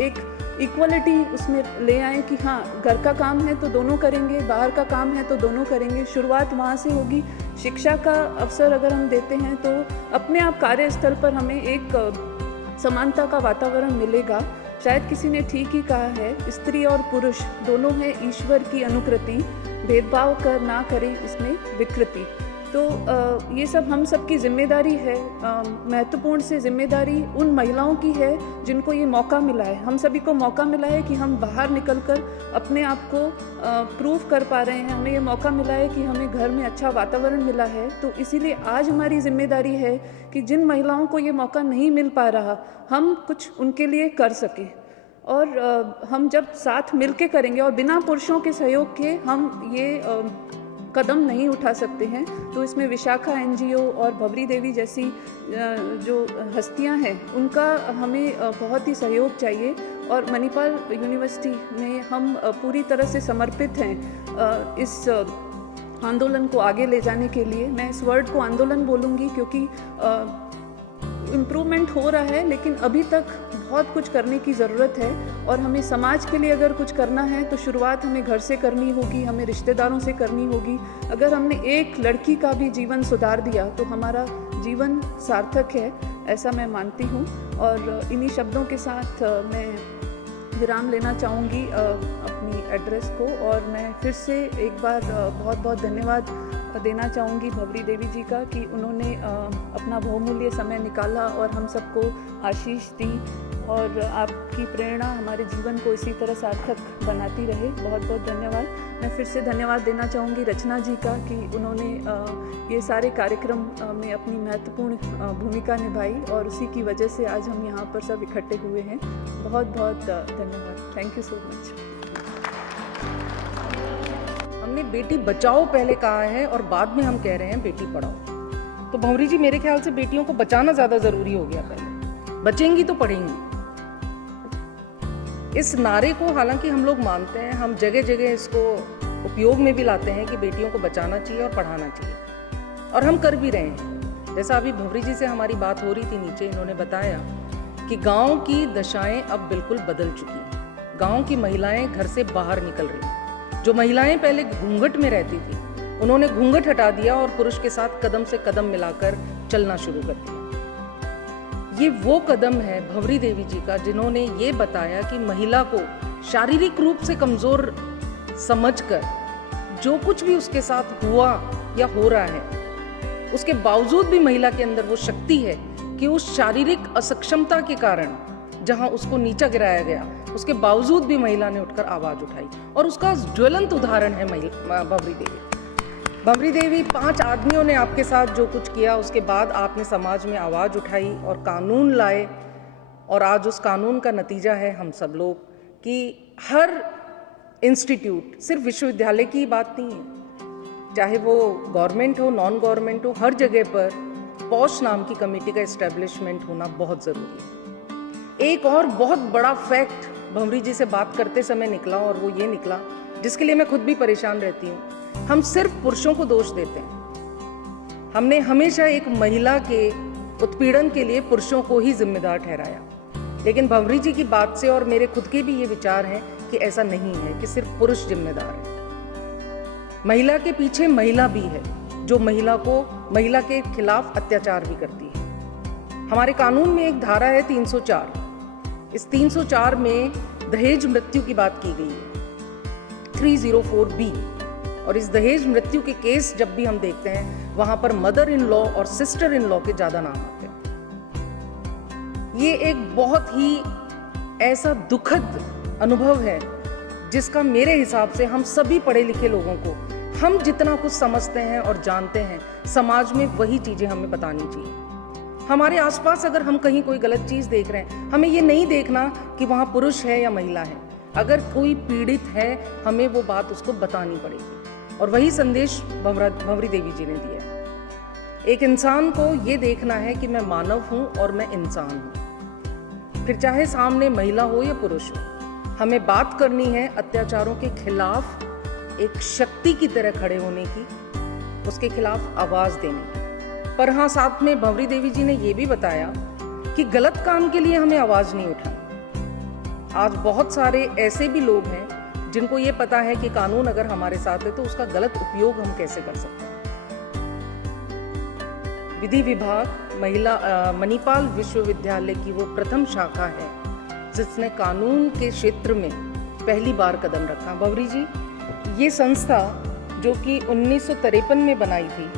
एक इक्वलिटी उसमें ले आए कि हाँ, घर का काम है तो दोनों करेंगे, बाहर का काम है तो दोनों करेंगे। शुरुआत वहाँ से होगी। शिक्षा का अवसर अगर हम देते हैं तो अपने आप कार्यस्थल पर हमें एक समानता का वातावरण मिलेगा। शायद किसी ने ठीक ही कहा है, स्त्री और पुरुष दोनों हैं ईश्वर की अनुकृति, भेदभाव कर ना करें इसमें विकृति। तो ये सब हम सब की जिम्मेदारी है। महत्वपूर्ण से जिम्मेदारी उन महिलाओं की है जिनको ये मौका मिला है। हम सभी को मौका मिला है कि हम बाहर निकलकर अपने आप को प्रूव कर पा रहे हैं। हमें ये मौका मिला है कि हमें घर में अच्छा वातावरण मिला है। तो इसीलिए आज हमारी जिम्मेदारी है कि जिन महिलाओं को ये मौका नहीं मिल पा रहा, हम कुछ उनके लिए कर सकें। और हम जब साथ मिल के करेंगे और बिना पुरुषों के सहयोग के हम ये कदम नहीं उठा सकते हैं। तो इसमें विशाखा NGO और भवरी देवी जैसी जो हस्तियां हैं, उनका हमें बहुत ही सहयोग चाहिए। और मणिपाल यूनिवर्सिटी में हम पूरी तरह से समर्पित हैं इस आंदोलन को आगे ले जाने के लिए। मैं इस वर्ड को आंदोलन बोलूँगी क्योंकि इम्प्रूवमेंट हो रहा है, लेकिन अभी तक बहुत कुछ करने की ज़रूरत है। और हमें समाज के लिए अगर कुछ करना है तो शुरुआत हमें घर से करनी होगी, हमें रिश्तेदारों से करनी होगी। अगर हमने एक लड़की का भी जीवन सुधार दिया तो हमारा जीवन सार्थक है, ऐसा मैं मानती हूँ। और इन्हीं शब्दों के साथ मैं विराम लेना चाहूँगी अपनी एड्रेस को। और मैं फिर से एक बार बहुत बहुत धन्यवाद देना चाहूँगी भवरी देवी जी का कि उन्होंने अपना बहुमूल्य समय निकाला और हम सबको आशीष दी, और आपकी प्रेरणा हमारे जीवन को इसी तरह सार्थक बनाती रहे। बहुत बहुत धन्यवाद। मैं फिर से धन्यवाद देना चाहूँगी रचना जी का कि उन्होंने ये सारे कार्यक्रम में अपनी महत्वपूर्ण भूमिका निभाई, और उसी की वजह से आज हम यहाँ पर सब इकट्ठे हुए हैं। बहुत बहुत धन्यवाद। Thank you so much. हमने बेटी बचाओ पहले कहा है और बाद में हम कह रहे हैं बेटी पढ़ाओ। तो भंवरी जी, मेरे ख्याल से बेटियों को बचाना ज़्यादा ज़रूरी हो गया। पहले बचेंगी तो पढ़ेंगी। इस नारे को हालांकि हम लोग मानते हैं, हम जगह जगह इसको उपयोग में भी लाते हैं कि बेटियों को बचाना चाहिए और पढ़ाना चाहिए, और हम कर भी रहे हैं। जैसा अभी भंवरी जी से हमारी बात हो रही थी नीचे, इन्होंने बताया कि गाँव की दशाएं अब बिल्कुल बदल चुकी हैं। गाँव की महिलाएं घर से बाहर निकल रही हैं। जो महिलाएं पहले घूंघट में रहती थी, उन्होंने घूंघट हटा दिया और पुरुष के साथ कदम से कदम मिलाकर चलना शुरू कर दिया। ये वो कदम है भंवरी देवी जी का, जिन्होंने ये बताया कि महिला को शारीरिक रूप से कमजोर समझकर जो कुछ भी उसके साथ हुआ या हो रहा है, उसके बावजूद भी महिला के अंदर वो शक्ति है कि उस शारीरिक असक्षमता के कारण जहां उसको नीचा गिराया गया, उसके बावजूद भी महिला ने उठकर आवाज उठाई। और उसका ज्वलंत उदाहरण है भंवरी देवी। भंवरी देवी, 5 आदमियों ने आपके साथ जो कुछ किया, उसके बाद आपने समाज में आवाज उठाई और कानून लाए, और आज उस कानून का नतीजा है हम सब लोग कि हर इंस्टीट्यूट, सिर्फ विश्वविद्यालय की बात नहीं है, चाहे वो गवर्नमेंट हो, नॉन गवर्नमेंट हो, हर जगह पर पॉश नाम की कमेटी का एस्टेब्लिशमेंट होना बहुत ज़रूरी है। एक और बहुत बड़ा फैक्ट भंवरी जी से बात करते समय निकला, और वो ये निकला, जिसके लिए मैं खुद भी परेशान रहती हूँ। हम सिर्फ पुरुषों को दोष देते हैं। हमने हमेशा एक महिला के उत्पीड़न के लिए पुरुषों को ही जिम्मेदार ठहराया, लेकिन भंवरी जी की बात से और मेरे खुद के भी ये विचार हैं कि ऐसा नहीं है कि सिर्फ पुरुष जिम्मेदार है। महिला के पीछे महिला भी है, जो महिला के खिलाफ अत्याचार भी करती है। हमारे कानून में एक धारा है 304। इस 304 में दहेज मृत्यु की बात की गई है, 304B। और इस दहेज मृत्यु के केस जब भी हम देखते हैं, वहां पर मदर इन लॉ और सिस्टर इन लॉ के ज्यादा नाम आते हैं। ये एक बहुत ही ऐसा दुखद अनुभव है, जिसका मेरे हिसाब से हम सभी पढ़े लिखे लोगों को, हम जितना कुछ समझते हैं और जानते हैं, समाज में वही चीजें हमें बतानी चाहिए। हमारे आसपास अगर हम कहीं कोई गलत चीज देख रहे हैं, हमें ये नहीं देखना कि वहां पुरुष है या महिला है। अगर कोई पीड़ित है, हमें वो बात उसको बतानी पड़ेगी, और वही संदेश भंवरी देवी जी ने दिया है। एक इंसान को ये देखना है कि मैं मानव हूं और मैं इंसान हूं, फिर चाहे सामने महिला हो या पुरुष हो। हमें बात करनी है अत्याचारों के खिलाफ, एक शक्ति की तरह खड़े होने की, उसके खिलाफ आवाज देने की। पर हाँ, साथ में भंवरी देवी जी ने ये भी बताया कि गलत काम के लिए हमें आवाज नहीं उठानी। आज बहुत सारे ऐसे भी लोग हैं जिनको ये पता है कि कानून अगर हमारे साथ है तो उसका गलत उपयोग हम कैसे कर सकते हैं। विधि विभाग मणिपाल विश्वविद्यालय की वो प्रथम शाखा है जिसने कानून के क्षेत्र में पहली बार कदम रखा। भंवरी जी, ये संस्था जो कि 1953 में बनाई थी,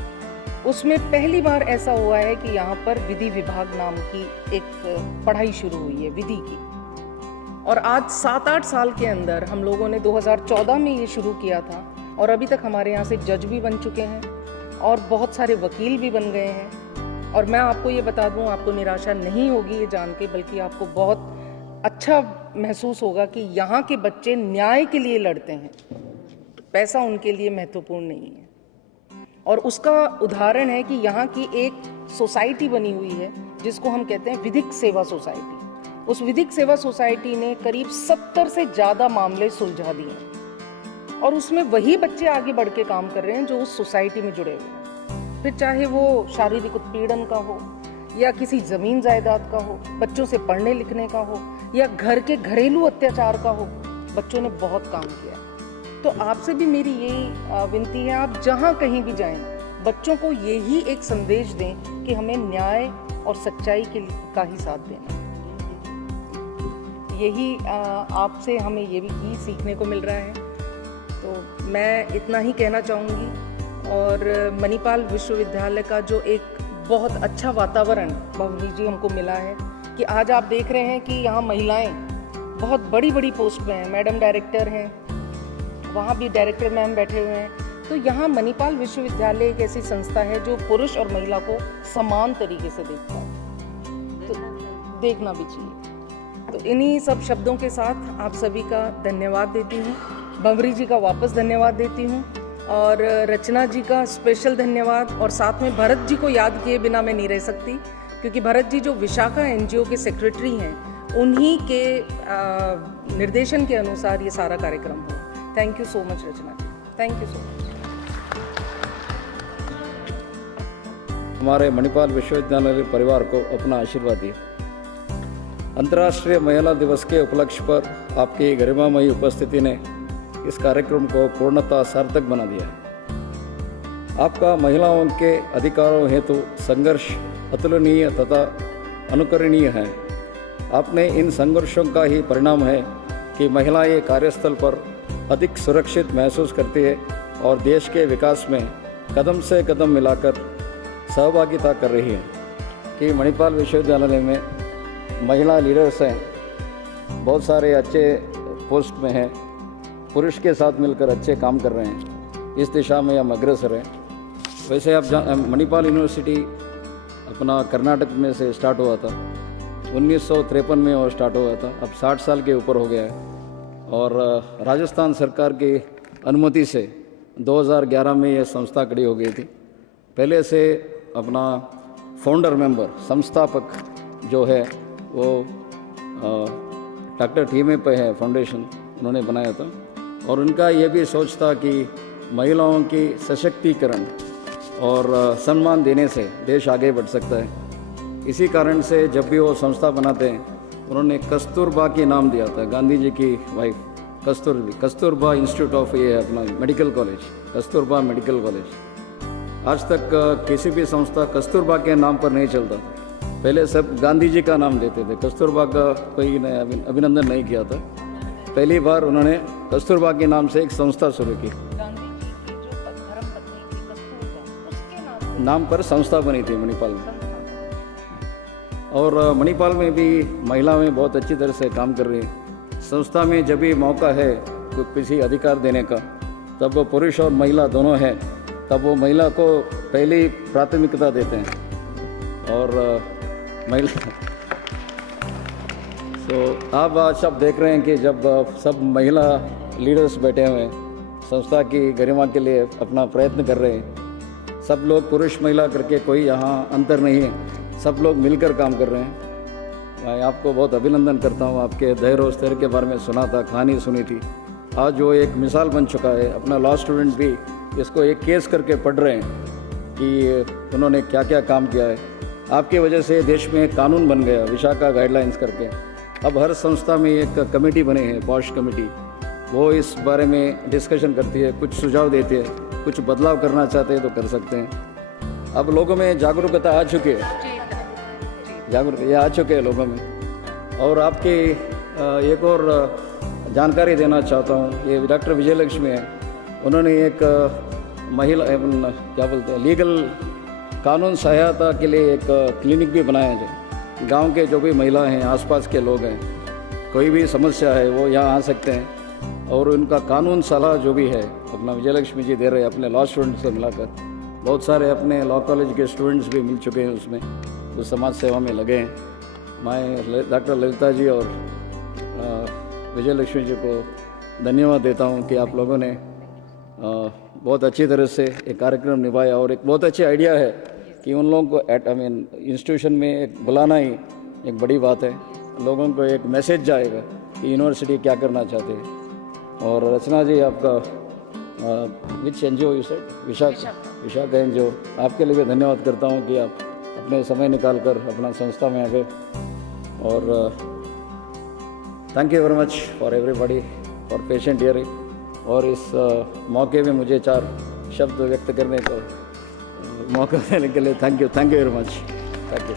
उसमें पहली बार ऐसा हुआ है कि यहाँ पर विधि विभाग नाम की एक पढ़ाई शुरू हुई है विधि की। और आज 7-8 साल के अंदर हम लोगों ने 2014 में ये शुरू किया था, और अभी तक हमारे यहाँ से जज भी बन चुके हैं और बहुत सारे वकील भी बन गए हैं। और मैं आपको ये बता दूं, आपको निराशा नहीं होगी ये जान के, बल्कि आपको बहुत अच्छा महसूस होगा कि यहाँ के बच्चे न्याय के लिए लड़ते हैं, पैसा उनके लिए महत्वपूर्ण नहीं है। और उसका उदाहरण है कि यहाँ की एक सोसाइटी बनी हुई है जिसको हम कहते हैं विधिक सेवा सोसाइटी। उस विधिक सेवा सोसाइटी ने करीब 70 से ज़्यादा मामले सुलझा दिए और उसमें वही बच्चे आगे बढ़ के काम कर रहे हैं जो उस सोसाइटी में जुड़े हुए हैं। फिर चाहे वो शारीरिक उत्पीड़न का हो या किसी ज़मीन जायदाद का हो, बच्चों से पढ़ने लिखने का हो या घर के घरेलू अत्याचार का हो, बच्चों ने बहुत काम किया। तो आपसे भी मेरी यही विनती है, आप जहाँ कहीं भी जाएं, बच्चों को यही एक संदेश दें कि हमें न्याय और सच्चाई का ही साथ देना। यही आपसे हमें ये भी सीखने को मिल रहा है। तो मैं इतना ही कहना चाहूँगी। और मणिपाल विश्वविद्यालय का जो एक बहुत अच्छा वातावरण भवनी जी हमको मिला है कि आज आप देख रहे हैं कि यहाँ महिलाएं बहुत बड़ी बड़ी पोस्ट में हैं, मैडम डायरेक्टर हैं, वहाँ भी डायरेक्टर मैम बैठे हुए हैं। तो यहाँ मणिपाल विश्वविद्यालय एक ऐसी संस्था है जो पुरुष और महिला को समान तरीके से देखता है, तो देखना भी चाहिए। तो इन्हीं सब शब्दों के साथ आप सभी का धन्यवाद देती हूँ, भंवरी जी का वापस धन्यवाद देती हूँ और रचना जी का स्पेशल धन्यवाद। और साथ में भरत जी को याद किए बिना मैं नहीं रह सकती, क्योंकि भरत जी जो विशाखा एनजीओ के सेक्रेटरी हैं, उन्हीं के निर्देशन के अनुसार ये सारा कार्यक्रम हुआ। Thank you so much Rachna ji, thank you so much. हमारे मणिपाल विश्वविद्यालय परिवार को अपना आशीर्वाद दिए। अंतर्राष्ट्रीय महिला दिवस के उपलक्ष्य पर आपकी गरिमामयी उपस्थिति ने इस कार्यक्रम को पूर्णतः सार्थक बना दिया है। आपका महिलाओं के अधिकारों हेतु संघर्ष अतुलनीय तथा अनुकरणीय है। आपने इन संघर्षों का ही परिणाम है कि महिलाएं कार्यस्थल पर अधिक सुरक्षित महसूस करती है और देश के विकास में कदम से कदम मिलाकर सहभागिता कर रही है। कि मणिपाल विश्वविद्यालय में महिला लीडर्स हैं, बहुत सारे अच्छे पोस्ट में हैं, पुरुष के साथ मिलकर अच्छे काम कर रहे हैं। इस दिशा में हम अग्रसर हैं। वैसे आप मणिपाल यूनिवर्सिटी अपना कर्नाटक में से स्टार्ट हुआ था, 1953 में वो स्टार्ट हुआ था, अब 60 साल के ऊपर हो गया है। और राजस्थान सरकार की अनुमति से 2011 में ये संस्था खड़ी हो गई थी। पहले से अपना फाउंडर मेंबर, संस्थापक जो है वो डॉक्टर टीमे पे है, फाउंडेशन उन्होंने बनाया था। और उनका ये भी सोच था कि महिलाओं की सशक्तिकरण और सम्मान देने से देश आगे बढ़ सकता है। इसी कारण से जब भी वो संस्था बनाते हैं, उन्होंने कस्तूरबा की नाम दिया था, गांधी जी की वाइफ कस्तूरबा इंस्टीट्यूट ऑफ ये अपना medical college, Kasturba medical college. आज तक किसी भी संस्था कस्तूरबा के नाम पर नहीं चलता था। पहले सब गांधी जी का नाम देते थे, कस्तूरबा का कोई अभिनंदन नहीं किया था। पहली बार उन्होंने कस्तूरबा के नाम से एक संस्था शुरू की, नाम पर संस्था बनी थी मणिपाल में। और मणिपाल में भी महिलाएं बहुत अच्छी तरह से काम कर रही हैं। संस्था में जब भी मौका है तो किसी अधिकार देने का, तब वो पुरुष और महिला दोनों हैं, तब वो महिला को पहली प्राथमिकता देते हैं। और महिला तो आप आज सब देख रहे हैं कि जब सब महिला लीडर्स बैठे हुए हैं, संस्था की गरिमा के लिए अपना प्रयत्न कर रहे हैं। सब लोग पुरुष महिला करके कोई यहाँ अंतर नहीं है, सब लोग मिलकर काम कर रहे हैं। मैं आपको बहुत अभिनंदन करता हूँ। आपके धैर्य और स्थैर्य के बारे में सुना था, कहानी सुनी थी। आज वो एक मिसाल बन चुका है। अपना लॉ स्टूडेंट भी इसको एक केस करके पढ़ रहे हैं कि उन्होंने क्या क्या काम किया है। आपकी वजह से देश में एक कानून बन गया, विशाखा गाइडलाइंस करके। अब हर संस्था में एक कमेटी बने हैं, पॉश कमेटी, वो इस बारे में डिस्कशन करती है, कुछ सुझाव देती है, कुछ बदलाव करना चाहते हैं तो कर सकते हैं। अब लोगों में जागरूकता आ चुकी है, ये आ चुके हैं लोगों में। और आपकी एक और जानकारी देना चाहता हूँ, ये डॉक्टर विजय लक्ष्मी है, उन्होंने एक महिला क्या बोलते हैं लीगल कानून सहायता के लिए एक क्लिनिक भी बनाया है। गांव के जो भी महिला हैं, आसपास के लोग हैं, कोई भी समस्या है वो यहाँ आ सकते हैं। और उनका कानून सलाह जो भी है अपना विजय लक्ष्मी जी दे रहे हैं अपने लॉ स्टूडेंट्स से मिलाकर। बहुत सारे अपने लॉ कॉलेज के स्टूडेंट्स भी मिल चुके हैं उसमें, जो समाज सेवा में लगे हैं। मैं डॉक्टर ललिता जी और विजय लक्ष्मी जी को धन्यवाद देता हूं कि आप लोगों ने बहुत अच्छी तरह से एक कार्यक्रम निभाया। और एक बहुत अच्छी आइडिया है कि उन लोगों को इंस्टीट्यूशन में एक बुलाना ही एक बड़ी बात है। लोगों को एक मैसेज जाएगा कि यूनिवर्सिटी क्या करना चाहते हैं। और रचना जी आपका which NGO you said Vishakha NGO, आपके लिए भी धन्यवाद करता हूँ कि आप अपने समय निकाल कर अपना संस्था में आ गए। और thank you very much for everybody for patient hearing. और इस मौके में मुझे 4 शब्द व्यक्त करने को मौका देने के लिए thank you very much. Thank you.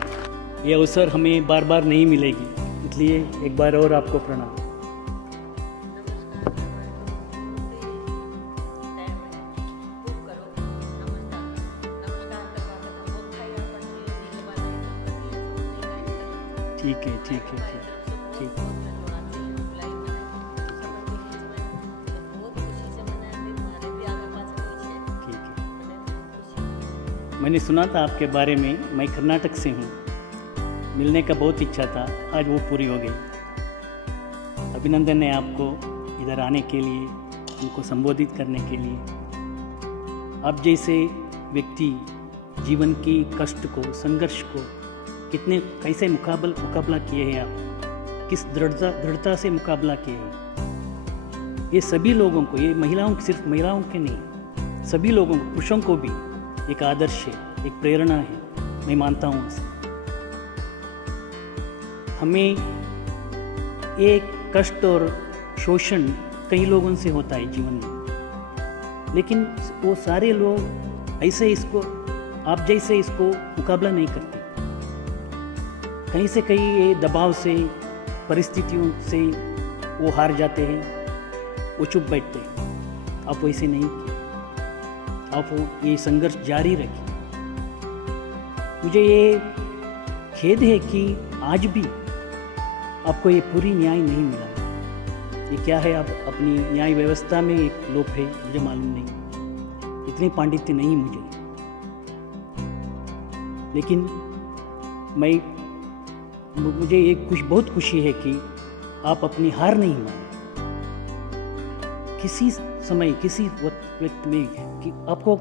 ये अवसर हमें बार बार नहीं मिलेगी, इसलिए एक बार और आपको प्रणाम। ठीक है। मैंने सुना था आपके बारे में, मैं कर्नाटक से हूँ, मिलने का बहुत इच्छा था, आज वो पूरी हो गई। अभिनंदन है आपको इधर आने के लिए, उनको संबोधित करने के लिए। आप जैसे व्यक्ति जीवन की कष्ट को, संघर्ष को कैसे मुकाबला किए हैं आप, किस दृढ़ता से मुकाबला किए हैं। ये सभी लोगों को, ये सिर्फ महिलाओं के नहीं, सभी लोगों को, पुरुषों को भी एक आदर्श है, एक प्रेरणा है, मैं मानता हूँ इसे। हमें एक कष्ट और शोषण कई लोगों से होता है जीवन में, लेकिन वो सारे लोग ऐसे आप जैसे इसको मुकाबला नहीं करते। कहीं से कहीं ये दबाव से, परिस्थितियों से वो हार जाते हैं, वो चुप बैठते हैं। आप वैसे नहीं किए, आप ये संघर्ष जारी रखिए। मुझे ये खेद है कि आज भी आपको ये पूरी न्याय नहीं मिला। ये क्या है, आप अपनी न्याय व्यवस्था में एक लोप है, मुझे मालूम नहीं, इतनी पांडित्य नहीं मुझे। लेकिन मुझे बहुत खुशी है कि आप अपनी हार नहीं माने। किसी समय, किसी वक्त में कि आपको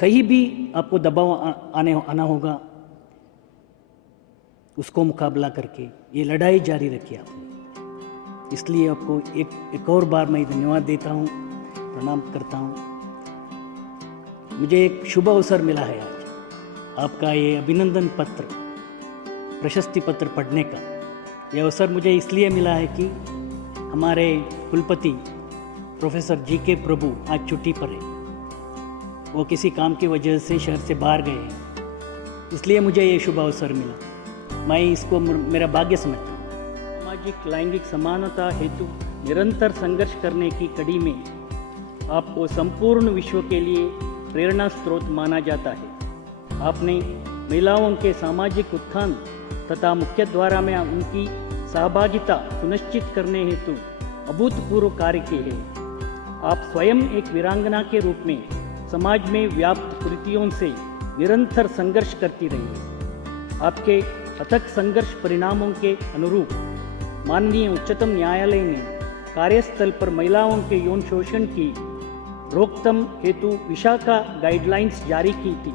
कहीं भी आपको दबाव आना होगा, उसको मुकाबला करके ये लड़ाई जारी रखी आपने। इसलिए आपको एक और बार मैं धन्यवाद देता हूँ, प्रणाम करता हूँ। मुझे एक शुभ अवसर मिला है आज आपका ये अभिनंदन पत्र, प्रशस्ति पत्र पढ़ने का। यह अवसर मुझे इसलिए मिला है कि हमारे कुलपति प्रोफेसर जी.के. प्रभु आज छुट्टी पर है, वो किसी काम की वजह से शहर से बाहर गए हैं, इसलिए मुझे ये शुभ अवसर मिला। मैं इसको मेरा भाग्य समझता हूँ। सामाजिक लैंगिक समानता हेतु निरंतर संघर्ष करने की कड़ी में आपको संपूर्ण विश्व के लिए प्रेरणा स्रोत माना जाता है। आपने महिलाओं के सामाजिक उत्थान तथा मुख्यधारा में उनकी सहभागिता सुनिश्चित करने हेतु अभूतपूर्व कार्य किए हैं। आप स्वयं एक वीरांगना के रूप में समाज में व्याप्त कुरीतियों से निरंतर संघर्ष करती रही है। आपके अथक संघर्ष परिणामों के अनुरूप माननीय उच्चतम न्यायालय ने कार्यस्थल पर महिलाओं के यौन शोषण की रोकथाम हेतु विशाखा गाइडलाइंस जारी की थी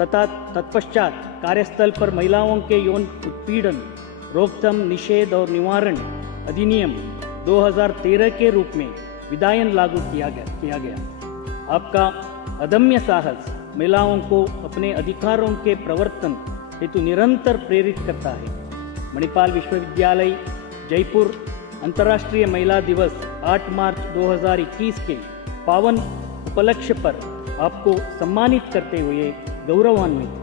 तथा तत्पश्चात कार्यस्थल पर महिलाओं के यौन उत्पीड़न रोकथाम, निषेध और निवारण अधिनियम 2013 के रूप में विधायन लागू किया गया। आपका अदम्य साहस महिलाओं को अपने अधिकारों के प्रवर्तन हेतु निरंतर प्रेरित करता है। मणिपाल विश्वविद्यालय जयपुर अंतर्राष्ट्रीय महिला दिवस 8 मार्च 2021 के पावन उपलक्ष्य पर आपको सम्मानित करते हुए गौरवान्वित।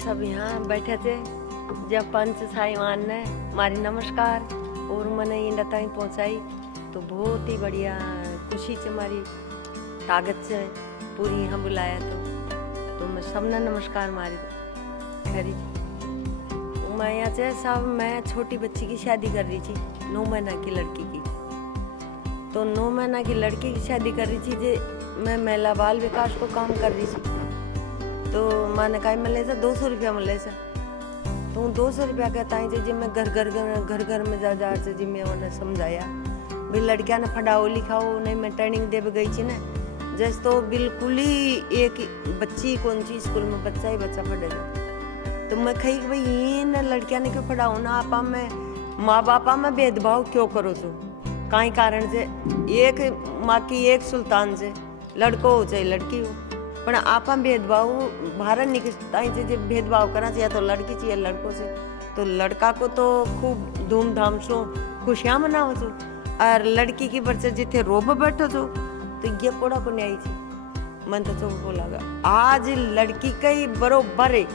सब यहाँ बैठे थे जब पंच साईवान ने मारी नमस्कार और मैंने इन ताई पहुँचाई तो बहुत ही बढ़िया खुशी से मारी ताकत से पूरी यहाँ बुलाया तो मैं सबने नमस्कार मारी खरी। मैं यहाँ से सब मैं छोटी बच्ची की शादी कर रही थी 9 महीना की लड़की की। तो 9 महीना की लड़की की शादी कर रही थी जे मैं महिला बाल विकास को काम कर रही थी। तो मैंने कहा मिले से 200 रुपया मिले से तो 200 रुपया कहता है जी मैं घर में जा से जी मैं उन्हें समझाया भाई लड़किया ने पढ़ाओ लिखाओ नहीं मैं ट्रेनिंग दे गई थी ना जैसे तो बिल्कुल ही एक बच्ची कौन सी स्कूल में बच्चा ही बच्चा पढ़ेगा। तो मैं कही भाई इन लड़किया ने क्यों पढ़ाओ ना आपा में माँ बापा में भेदभाव क्यों करो तो कहीं कारण से एक माँ की एक सुल्तान से लड़को हो चाहे लड़की हो पर आपा भेदभाव बाहर निकलता है जो भेदभाव करना चाहिए तो लड़की चाहिए लड़कों से तो लड़का को तो खूब धूमधाम से खुशियाँ मनाओ छो और लड़की की बच्चे जिथे रोब बैठो छो तो ये कोड़ा को नहीं आई थी मन तो चौक बोला आज लड़की का ही बरोबर है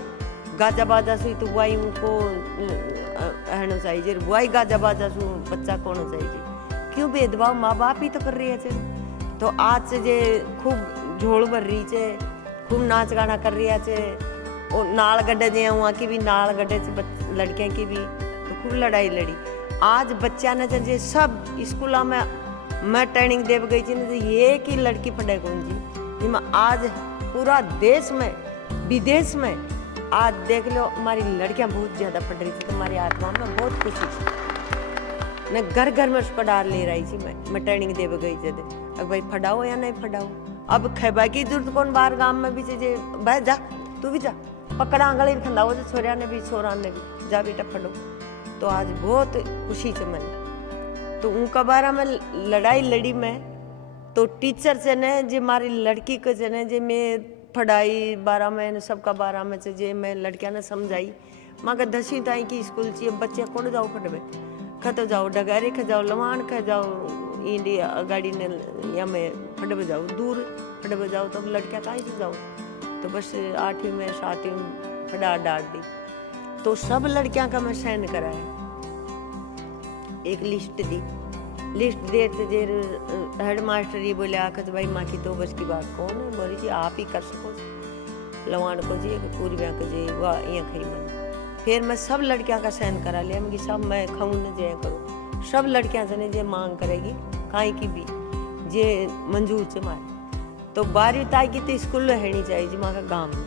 गाजा बाजा सुई तो बुआई उनको रहना चाहिए बुआई गाजा बाजा सु बच्चा कौन चाहिए क्यों भेदभाव माँ बाप ही तो कर रही है। तो आज से जे खूब झोल भर रही है खूब नाच गाना कर रही है और नाल गड्ढे जे वहाँ की भी नाल गड्ढे से लड़कियाँ की भी तो खूब लड़ाई लड़ी। आज बच्चा ने जे सब स्कूलों में मैं ट्रेनिंग दे गई थी ना ये कि लड़की पढ़े कौन जी मैं आज पूरा देश में विदेश में आज देख लो हमारी लड़कियां बहुत ज़्यादा पढ़ रही थी तो हमारी आत्मा में बहुत खुशी थी। मैं घर में उसको डाल ले रही थी मैं ट्रेनिंग दे गई थी अब भाई पढ़ाओ या नहीं पढ़ाओ अब खेबा की जरूरत कौन बाहर गाँव में भी चाहिए भाई जा तू भी जा पकड़ा आंगली खंदाओ जो छोरिया ने भी छोरा ने भी जा बेटा पढ़ो। तो आज बहुत खुशी से मैंने तो उनका बारे में लड़ाई लड़ी मैं तो टीचर से ने जो हमारी लड़की को जो ने जो मैं पढ़ाई 12 में सबका 12 में से जे मैं लड़कियां ने समझाई माँ का 10वीं ताई की स्कूल चाहिए बच्चे कौन जाओ पढ़वे खतो जाओ डगारे ख जाओ लवान ख जाओ इंडिया गाड़ी ने या मैं पढ़वे जाओ दूर पढ़वे जाओ तो लड़कियां कहीं से जाओ तो बस 8वीं में 7वीं में पढ़ा डाल दी तो सब लड़कियां का मैं साइन कराया एक लिस्ट दी लिस्ट देते देर हेड मास्टर ये बोले आखिर भाई माँ की तो बस की बात कौन है बोली जी आप ही कर सको लवान को जी पूरी ब्याह को जी वाह यहाँ खरी मन फिर मैं सब लड़कियां का साइन करा लिया मैं सब मैं खाऊं न जय करो सब लड़कियां से ने जे मांग करेगी काई की भी जे मंजूर से मारे तो 12वीं ताई की तो स्कूल रहनी चाहिए जी माँ का गाँव में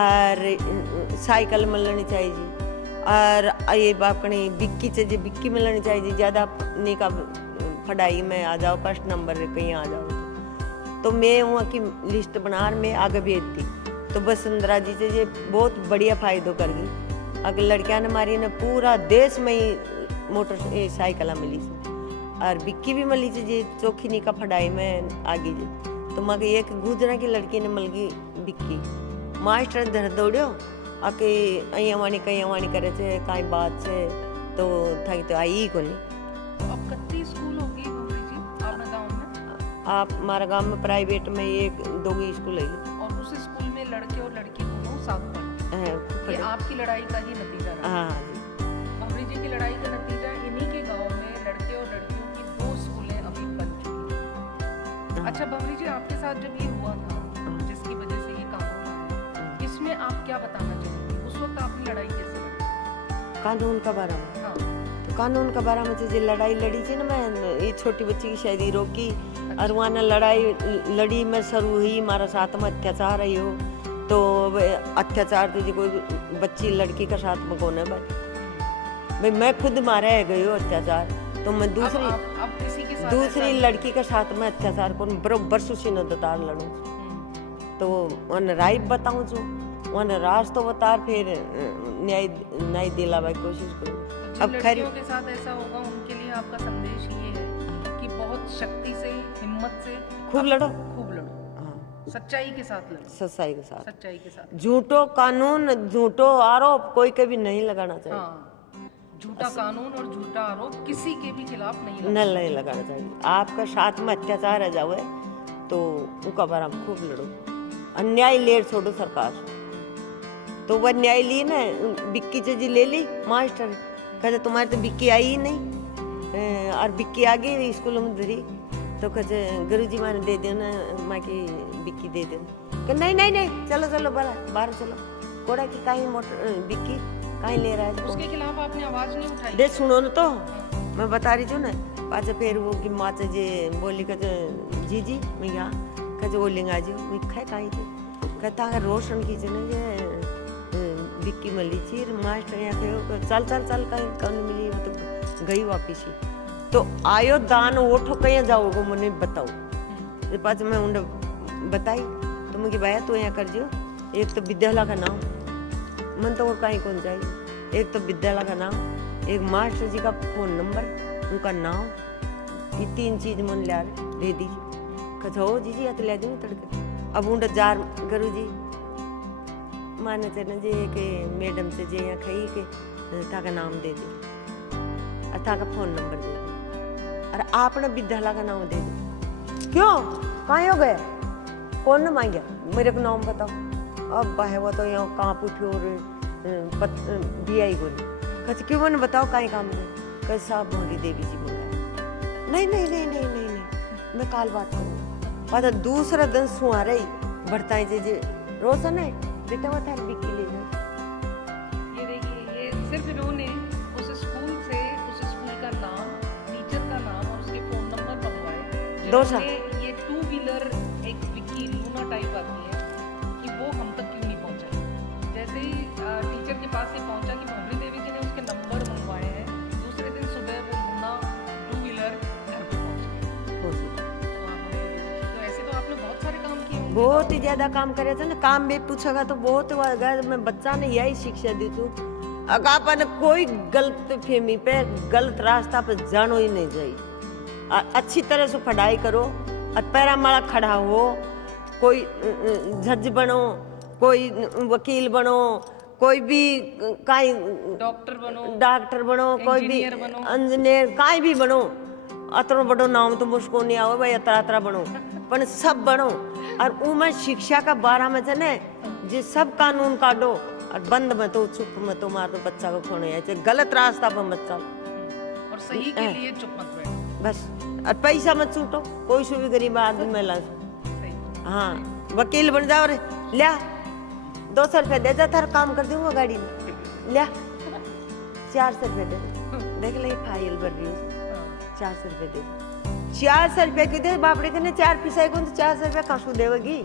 और साइकिल मिलनी चाहिए जी और ये बापनी बिक्की से जो बिक्की मिलनी चाहिए ज़्यादा नहीं का पढ़ाई में आ जाओ फर्स्ट नंबर कहीं आ जाओ तो मैं वहाँ की लिस्ट बना मैं आगे भेज दी तो वसुंधरा जी से ये बहुत बढ़िया फायदो कर गई अगर लड़कियां ने मारी ने पूरा देश में ही मोटर साइकिल मिली और बिक्की भी मिली थी जी चौखी नहीं का पढ़ाई में आगे जी तो मगर एक गुजरा की लड़की ने मिल गई बिक्की मास्टर धर दौड़ो आके अवानी कहीं अवानी करे थे कहीं बात से तो थी तो आई को नहीं। अब कितनी स्कूल होगी जी आपके गांव में? आप हमारा गांव में प्राइवेट में एक 2 स्कूल है और उस स्कूल में लड़के और लड़की दोनों साथ पढ़ते हैं। ये आपकी लड़ाई का ही नतीजा रहा। हाँ जी बबरी जी की लड़ाई का नतीजा इन्हीं के गाँव में लड़के और लड़कियों की 2 स्कूलें अभी बन चुकी हैं। अच्छा बबरी जी आपके साथ जब ये हुआ था जिसकी वजह से ये कानून आया इसमें आप क्या बताना चाहेंगे उस वक्त आपने लड़ाई कैसे लड़ी? कानून का बारे में हाँ तो कानून का बारे में जो लड़ाई लड़ी थी ना मैं ये छोटी बच्ची की शादी रोकी और वहाँ ने लड़ाई लड़ी में शुरू हुई हमारा साथ में अत्याचार है हो तो अत्याचार तो जी कोई बच्ची लड़की का साथ में कौन है भाई मैं खुद मारे गई हो अत्याचार तो मैं दूसरी लड़की के साथ में अत्याचार को बरोबर सुशीनोदार लड़ूँ तो उन्हें राय बताऊँ छू उन्हें राज तो बता फिर न्याय दिलाने की कोशिश करूँ। अब लड़कियों के साथ ऐसा होगा उनके लिए आपका संदेश ये है कि बहुत शक्ति से हिम्मत से खूब लड़ो हाँ सच्चाई के साथ लड़ो सच्चाई के साथ सच्चाई के साथ झूठो कानून झूठो आरोप कोई कभी नहीं लगाना चाहिए। हाँ झूठा कानून और झूठा आरोप किसी के भी खिलाफ नहीं लगाना चाहिए। आपका साथ में अत्याचार है जाओ तो उनका बारे में खूब लड़ो अन्याय लेर छोड़ो सरकार तो तो वह न्याय ली ना, बिक्की जी ले ली मास्टर, कहते तुम्हारे तो बिक्की आई ही नहीं, और बिक्की आ गई स्कूल में धरी, तो कहते गुरुजी माने दे देना माँ की बिक्की दे देना, कह नहीं नहीं नहीं चलो चलो बाहर चलो, कोड़ा की काई मोटर बिक्की काई ले रहा है, उसके खिलाफ आपने आवाज नहीं उठाई? दे सुनो न तो मैं बता रही थी ना, पाछे फिर वो की माँ जे बोली कहते जी मैं यहाँ कहते वो लेंगे आज मैं खाए काई थे, कहता अगर रोशन की जने जे बिक्की मली चीर मास्टर यहाँ चल चल चल कहीं कौन मिली, वो तो गई वापिस ही, तो आयो दान ओठो कहीं जाओगे मैंने बताओ, पास मैं उन्हें बताई तो मुझे भाया तो यहाँ कर जो, एक तो विद्यालय का नाम मन तो और कहीं कौन चाहिए, एक तो विद्यालय का नाम, एक मास्टर जी का फोन नंबर, उनका नाम, ये 3 चीज मन ले दे दीजिए, कहते हो जी या तो ले दूंगी तड़के। अब उन्हें जार गुरु जी माने चने जे के मैडम से जे यहाँ खई के ताका नाम दे दे और ताका फोन नंबर दे दे और आपने विद्यालय का नाम दे दे, क्यों कहाँ हो गए, कौन न मांगे मेरे को नाम बताओ, अब बाहे वो तो यहाँ कहाँ पूछो और आई गोली, कहते क्यों मैंने बताओ कहीं काम दे, कह साहब मोहरी देवी जी बोला, नहीं नहीं नहीं नहीं नहीं नहीं मैं काल बात करूँगा, पता दूसरा दिन सुहा रही बढ़ता जे रोशन है बेटा वो थार बिक्की ले जाए। ये देखिए, ये सिर्फ इन्होंने उस स्कूल से उस स्कूल का नाम, टीचर का नाम और उसके फोन नंबर मंगवाए, दो साल ये 2 व्हीलर एक विक्की लूना टाइप आती है कि वो हम तक क्यों नहीं पहुंचाई, जैसे ही टीचर के पास ये पहुंचा कि भंवरी देवी जी ने उसके नंबर मंगवाए हैं, दूसरे दिन सुबह वो लूना 2 व्हीलर घर पे पहुंच गए। तो ऐसे तो आपने बहुत सारे काम किए होंगे। बहुत ही ज्यादा काम करे थे ना, काम भी पूछेगा तो बहुत मैं बच्चा ने यही शिक्षा दी थी, अगर अपन कोई गलत फहमी पे गलत रास्ता पे जानो ही नहीं चाहिए, अच्छी तरह से पढ़ाई करो और पैरा माला खड़ा हो, कोई जज बनो, कोई वकील बनो, कोई भी काई डॉक्टर बनो, कोई भी इंजीनियर काई भी बनो, अतरो बड़ो नाम तो मुझको नहीं आओ भाई, अतरा बनो पर सब बनो, और उमें शिक्षा का बारह में थे ने जे सब कानून काटो और बंद में तो चुप में तो मार दो बच्चा को खोने आए, गलत रास्ता पर मत चलो और सही के लिए चुप मत बैठो बस, और पैसा मत छूटो, कोई से भी गरीब आदमी में ला, हाँ वकील बन जाओ रे, लिया 200 रुपये दे जा, थार काम कर दूंगा गाड़ी में, लिया 400 रुपये दे, देख ले फाइल भर रही हूँ, 400 रुपये दे, 400 रुपये की दे बापड़े के ने 4 पिसाई को 400 रुपये काशू देगी,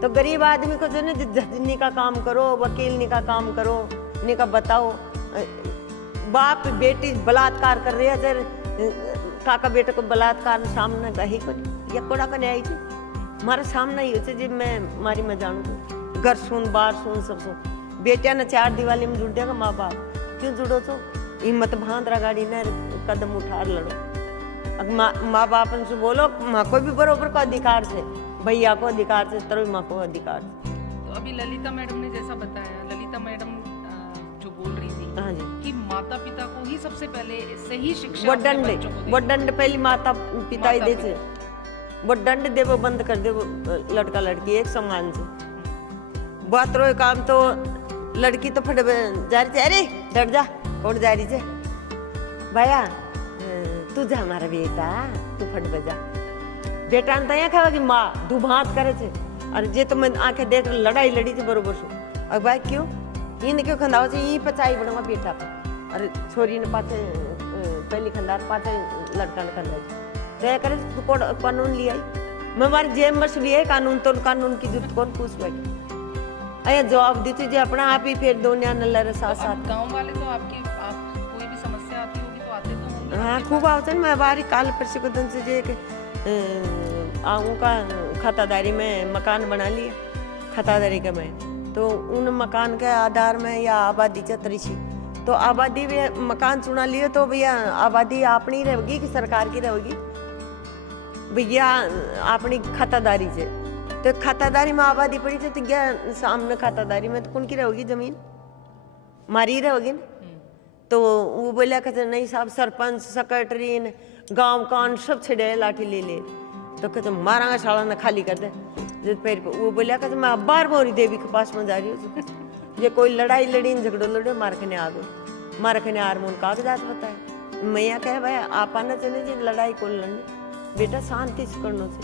तो गरीब आदमी को जो ना जजनी का काम करो, वकीलनी का काम करो, नी का बताओ, बाप बेटी बलात्कार कर रही है, जर काका बेटे को बलात्कार सामने गही को या कोड़ा को नहीं आई थी, हमारे सामने ही होते जी मैं मारी मैं जानू तो घर सुन बाहर सुन सब सुन, बेटिया ने 4 दिवाली में जुड़ देगा, माँ बाप क्यों जुड़ो तो हिम्मत भांदरा गाड़ी ने कदम उठा लड़ो, अब माँ बाप से बोलो माँ को भी बरोबर को अधिकार से, भैया को अधिकार से, तरह माँ को अधिकार से। तो अभी ललिता मैडम ने जैसा बताया, ललिता मैडम जो बोल रही थी, हाँ जी, कि माता पिता को ही सबसे पहले सही शिक्षा वो दंड पहली माता पिता ही दे थे, वो दंड दे वो बंद कर दे, वो लड़का लड़की एक समान से, बात रो काम तो लड़की तो फट जा रही, अरे डर जा कौन जा रही है भैया तू जा हमारा बेटा, तू फट बजा बेटा ने तैयार खावा कि माँ दू भात करे थे, अरे जे तो मैं आंखें देख लड़ाई लड़ी थी बरोबर सो, अब भाई क्यों इन क्यों खंदाव से यही पचाई बड़ूंगा बेटा पर, अरे छोरी ने पाछे पहली खंदार पाछे लड़का ने खंदाई, तय करे तो कानून लिया मैं हमारे जेब में लिया कानून, तो कानून की जरूरत कौन पूछ बैठी, अरे जवाब दी थी अपना आप ही फिर दोनों न लड़े साथ साथ। गांव वाले तो आपकी कोई भी समस्या आती होगी तो आते तो होंगे, हाँ खूब आवते मैं बारी काल परसों को दिन से जे आऊँ का खातादारी में मकान बना लिया, खातादारी का मैं तो उन मकान के आधार में या आबादी चतरीसी, तो आबादी भी मकान चुना लिए, तो भैया आबादी अपनी रहेगी कि सरकार की रहेगी, भैया अपनी खातादारी से, तो खातादारी में आबादी पड़ी थी, तो क्या सामने खातादारी में तो कौन की रहेगी जमीन मारी रहेगी ना, तो वो बोला कहते नहीं साहब सरपंच सेक्रेटरी गांव कान सब छड़े लाठी ले ले, तो कहते मारांगा साला ने खाली कर दे, जब पैर पे वो बोलिया कि मैं अब बार भौरी देवी के पास में जा रही हूँ, ये कोई लड़ाई लड़ी झगड़ो लड़ो मार के आ गो, मार के आर मोन कागजात बताए। मैं यहाँ कहे भाई आप आना चले जी लड़ाई को लड़ने, बेटा शांति से करना से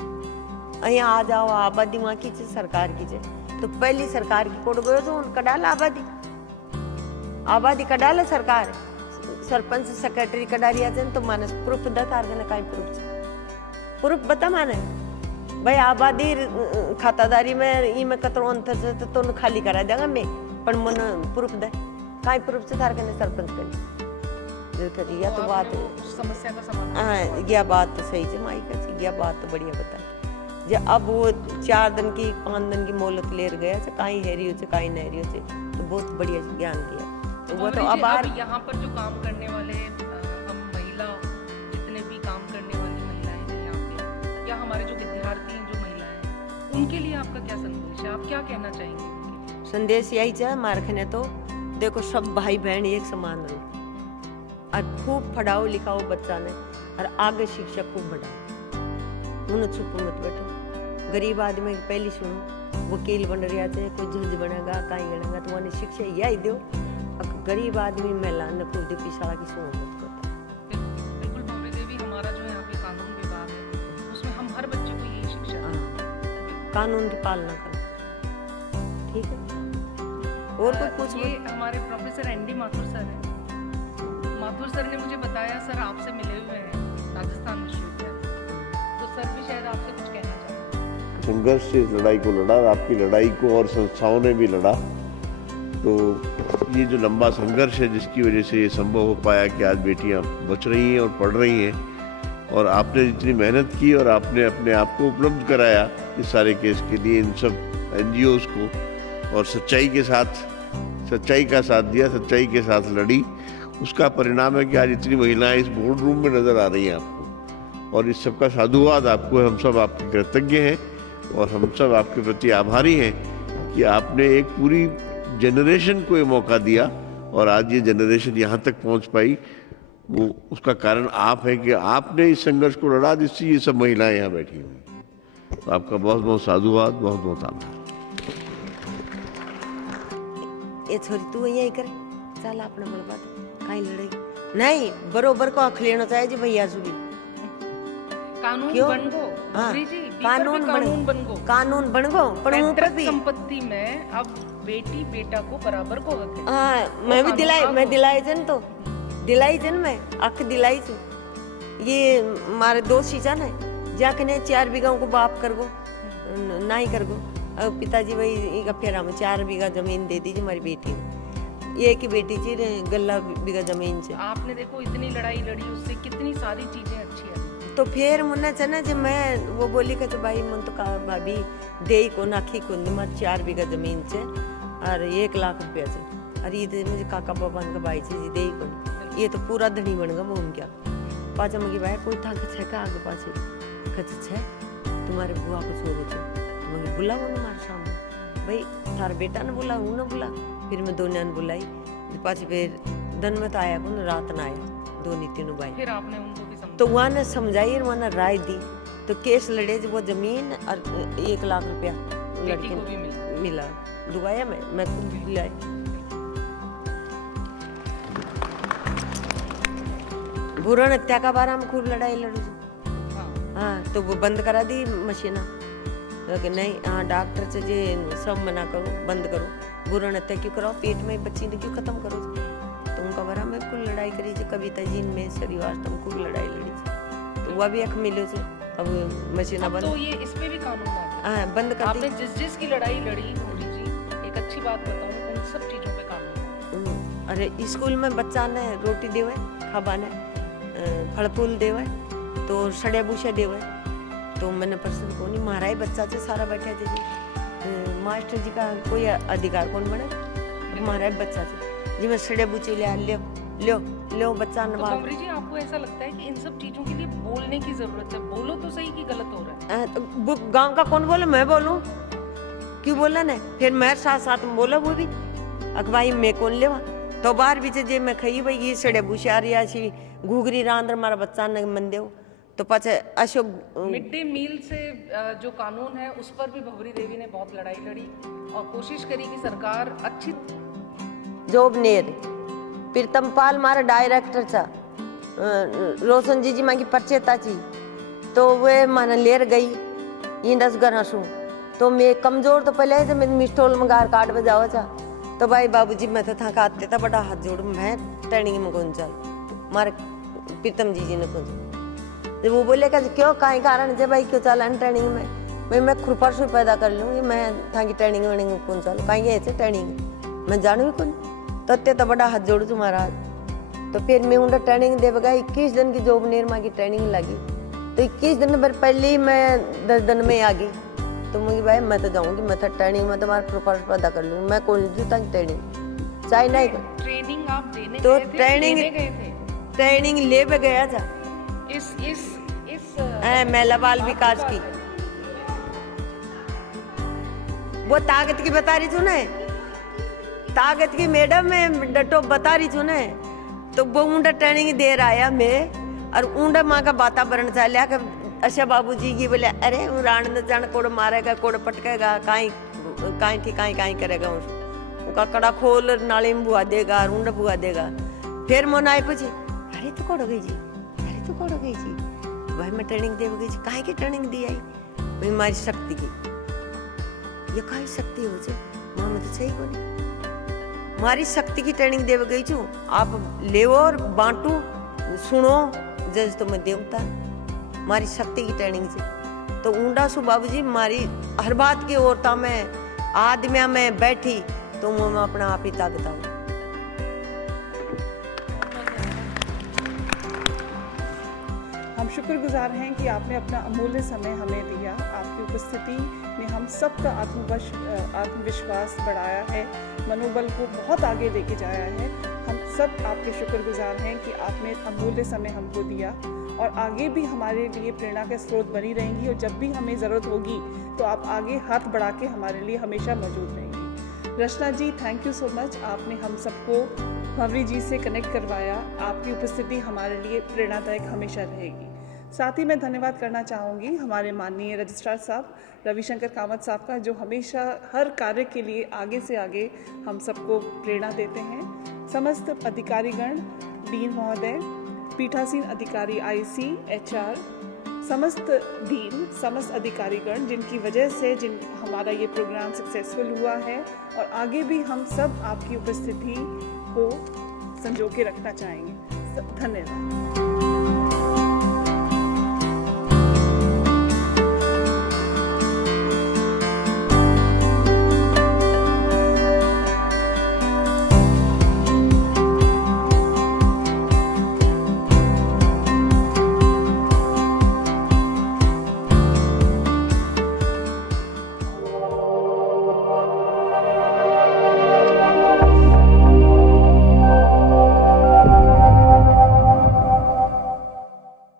अँ आ जाओ, आबादी वहाँ की सरकार की चे, तो पहली सरकार की कोड गयो तो उनका डाला आबादी का डाला सरकार, सरपंच सेक्रेटरी का डालिया थे तो मानस प्रूफ दता कहीं प्रूफ बता माने भाई आबादी खातादारी में ई में कतरो अंतर तो खाली करा देगा मैं पर मन प्रूफ दे कहीं प्रूफ से थार के सरपंच करी या तो बात समस्या का समाधान। हाँ यह बात तो सही है माई का, यह बात तो बढ़िया बता। जब अब वो 4 दिन की 5 दिन की मोहलत ले गया कहीं हेरी हो कहीं नहीं हो तो बहुत बढ़िया ज्ञान दिया। तो वो तो अब यहाँ पर जो काम करने वाले हम महिला जितने भी काम करने वाली महिलाएं हैं यहाँ पे या हमारे जो विद्यार्थी हैं जो महिलाएं हैं उनके लिए आपका क्या संदेश है, आप क्या कहना चाहेंगे उनके? संदेश यही है मारखने तो देखो सब भाई बहन एक समान रहो और खूब पढ़ाओ लिखाओ बच्चा ने और आगे शिक्षा खूब बढ़ाओ, उन्हें चुप मत बैठो। गरीब आदमी की पहली सुनो वकील बन रहा है कोई जज बनेगा कहीं बनेगा तो उन्हें शिक्षा यही दो, गरीब आदमी महिला ने कोई दुखी साला की सुनो मत करता। बिल्कुल भौरी देवी, हमारा जो यहाँ पे कानून विभाग है उसमें हम हर बच्चे को यही शिक्षा दें, कानून की पालना करो, ठीक है। और कोई पूछ ये हमारे प्रोफेसर एनडी माथुर सर हैं। माथुर सर ने मुझे बताया सर आपसे मिले हुए हैं राजस्थान विश्वविद्यालय, तो सर भी शायद आपसे कुछ कहना चाहते हैं। संघर्ष से इस लड़ाई को लड़ा, आपकी लड़ाई को और संस्थाओं ने भी लड़ा, तो ये जो लंबा संघर्ष है जिसकी वजह से ये संभव हो पाया कि आज बेटियां बच रही हैं और पढ़ रही हैं, और आपने जितनी मेहनत की और आपने अपने आप को उपलब्ध कराया इस सारे केस के लिए इन सब NGOs को, और सच्चाई के साथ सच्चाई का साथ दिया, सच्चाई के साथ लड़ी, उसका परिणाम है कि आज इतनी महिलाएं इस बोर्ड रूम में नज़र आ रही हैं आपको, और इस सब का साधुवाद आपको है। हम सब आपके कृतज्ञ हैं और हम सब आपके प्रति आभारी हैं कि आपने एक पूरी जनरेशन को ये मौका दिया और आज ये जनरेशन यहाँ तक पहुँच पाई। वो उसका कारण आप है कि आपने इस संघर्ष को लड़ा जिससे ये सब महिलाएं यहाँ बैठी हुई। तो आपका बहुत बहुत साधुवाद, बहुत बहुत आभार। ये छोरी तू यही करे चल अपना बर्बाद कहीं लड़ाई नहीं बरोबर को अख लेना चाहिए जी भैया सुबी कानून क्यों? बन गो हाँ, भौरी जी, कानून बन गो कानून बन गो पर ऊपर पैतृक भी संपत्ति में अब बेटी बेटा को बराबर को हक है। हाँ मैं भी दिलाई जन तो दिलाई जन मैं अख दिलाई छू। ये मारे दोस्त सीजन है जाके ने 4 बीघा को बाप कर गो ना ही कर गो। पिताजी भाई का फेरा में 4 बीघा जमीन दे दीजिए हमारी बेटी ने, एक ही बेटी थी गल्ला बीघा जमीन से। आपने देखो इतनी लड़ाई लड़ी उससे कितनी सारी चीजें अच्छी है। तो फिर मुन्ना चना जब मैं वो बोली कि तो भाई मन तो कहा भाभी दे को नाखी को मत 4 बीघा जमीन से और 1 लाख रुपया से, अरे ये मुझे काका बाबा का भाई से जी दे को ये तो पूरा धनी बन गया मोम क्या पाचा मगी भाई कोई था छे का आगे पाछे कच छे तुम्हारे बुआ को छोड़ो तो मगी बुलाओ ना मारे सामने भाई थार बेटा ने बुला हूं ना बुला, फिर मैं दोनों ने बुलाई पाछे फिर दिन में तो आया को रात ना आया दोनों तीनों भाई। फिर आपने उनको भी तो वहाँ ने समझाई और वहाँ ने राय दी तो केस लड़े जो वो जमीन और 1 लाख रुपया लड़की को भी मिला दुआया मैं खुद भी लाई। भूरण हत्या का बारे में खूब लड़ाई लड़ू। हाँ तो वो बंद करा दी मशीना तो नहीं हाँ डॉक्टर से जे सब मना करो बंद करो भूरण हत्या क्यों कराओ पेट में बच्ची ने क्यों खत्म करो तो उनका बारे में कुल लड़ाई करी थी कविता जी में श्रीवास्तव में खूब लड़ाई लड़ी थी तो वह भी अख मिले थे अब मशीना बंद तो ये इस पे भी कानून हाँ बंद कर दी। आपने जिस की लड़ाई लड़ी भौरी जी एक अच्छी बात बताऊं उन सब चीजों पे कानून। अरे स्कूल में बच्चा ने रोटी देवे खाबाने फल फूल देवे तो सड़े बूशे देवे तो मैंने प्रश्न को नहीं मारा ही बच्चा से सारा बैठे थे जी मास्टर जी का कोई अधिकार कौन बने मारा बच्चा से जी मैं सड़े बूचे लियो बच्चा तो भौरी जी आपको ऐसा लगता है कि इन सब चीजों के लिए बोलने की जरूरत है, बोलो तो सही कि गलत हो रहा है। तो गांव का कौन बोले मैं बोलूं क्यों बोला ना फिर मेरे साथ साथ में बोला वो भी अखबाई मैं कौन लेवा तो बाहर भी जे मैं खई भाई ये सड़े बुशारिया सी घूगरी रांदर मारा बच्चा ने मन दे तो पाछे अशोक मिड डे मील से जो कानून है उस पर भी भंवरी देवी ने बहुत लड़ाई लड़ी और कोशिश करी कि सरकार अच्छी जोबनेर प्रीतमपाल मारा डायरेक्टर था रोशन जी मांगी परचेता थी तो वे माना लेर गई इंडस गनाशू तो मैं कमजोर तो पहले से मैं मिस्टोल मंगार कार्ड बजावा था तो भाई बाबूजी मैं तो था खाते था बड़ा हाथ जोड़ मैं ट्रेनिंग में कौन चल मारे प्रीतम जी ने कौन जब वो बोले कि क्यों काहे कारण जे भाई क्यों चला ट्रेनिंग में मैं खुरपर से पैदा कर लूँगी मैं था की ट्रेनिंग वेनिंग कौन चल कहीं ऐसे ट्रेनिंग मैं जानू भी कौन तो अत्य तो बड़ा हाथ जोड़ू तुम्हारा तो फिर मैं उनका ट्रेनिंग दे बगा 21 दिन की जॉब निर्मा की ट्रेनिंग लगी तो 21 दिन पर पहले ही मैं 10 दिन में आ गई तो मुझे भाई मैं तो जाऊँगी मैं तो ट्रेनिंग में तुम्हारा खुरपर पैदा कर लूँगी मैं कौन जूता की ट्रेनिंग चाहे नहीं ट्रेनिंग आप देने तो गए थे, गए थे ट्रेनिंग ले भी गया था इस महिला बाल विकास की वो ताकत की बता रही थी ना ताकत की मैडम में डटो बता रही थी ना तो वो ऊंडा ट्रेनिंग दे रहा है मैं और ऊंडा माँ का वातावरण था लिया कर अच्छा बाबूजी की बोले अरे राण न जान कोड़ मारेगा कोड़ पटकेगा काई करेगा उसका कड़ा खोल नाली में बुआ देगा ऊंडा बुआ देगा फिर मोन आए पूछे अरे तू कोड़ गई जी अरे तू कोड़ गई जी भाई मैं ट्रेनिंग दे गई जी काहे की ट्रेनिंग दी आई मैं मारी शक्ति की ये काई शक्ति हो जे मां में तो सही कोनी मारी शक्ति की ट्रेनिंग दे गई छू आप ले और बांटू सुनो जज तो मैं देवता मारी शक्ति की ट्रेनिंग से तो ऊंडा सु बाबूजी मारी हर बात की औरता में आदमिया में बैठी तो मैं अपना आप ही ताकत आऊँ हम शुक्रगुजार हैं कि आपने अपना अमूल्य समय हमें दिया। आपकी उपस्थिति ने हम सबका आत्मविश्वास बढ़ाया है, मनोबल को बहुत आगे लेके जाया है। हम सब आपके शुक्रगुजार हैं कि आपने अमूल्य समय हमको दिया और आगे भी हमारे लिए प्रेरणा का स्रोत बनी रहेंगी और जब भी हमें ज़रूरत होगी तो आप आगे हाथ बढ़ा के हमारे लिए हमेशा मौजूद रहेंगी। रचना ji, thank you so much. आपने हम सबको भंवरी जी से कनेक्ट करवाया। आपकी उपस्थिति हमारे लिए प्रेरणादायक हमेशा रहेगी। साथ ही मैं धन्यवाद करना चाहूँगी हमारे माननीय रजिस्ट्रार साहब रविशंकर कामत साहब का, जो हमेशा हर कार्य के लिए आगे से आगे हम सबको प्रेरणा देते हैं। समस्त अधिकारीगण, डीन महोदय, पीठासीन अधिकारी IC, HR, समस्त डीन, समस्त अधिकारीगण जिनकी वजह से हमारा ये प्रोग्राम सक्सेसफुल हुआ है और आगे भी हम सब आपकी उपस्थिति को संजो के रखना चाहेंगे। धन्यवाद।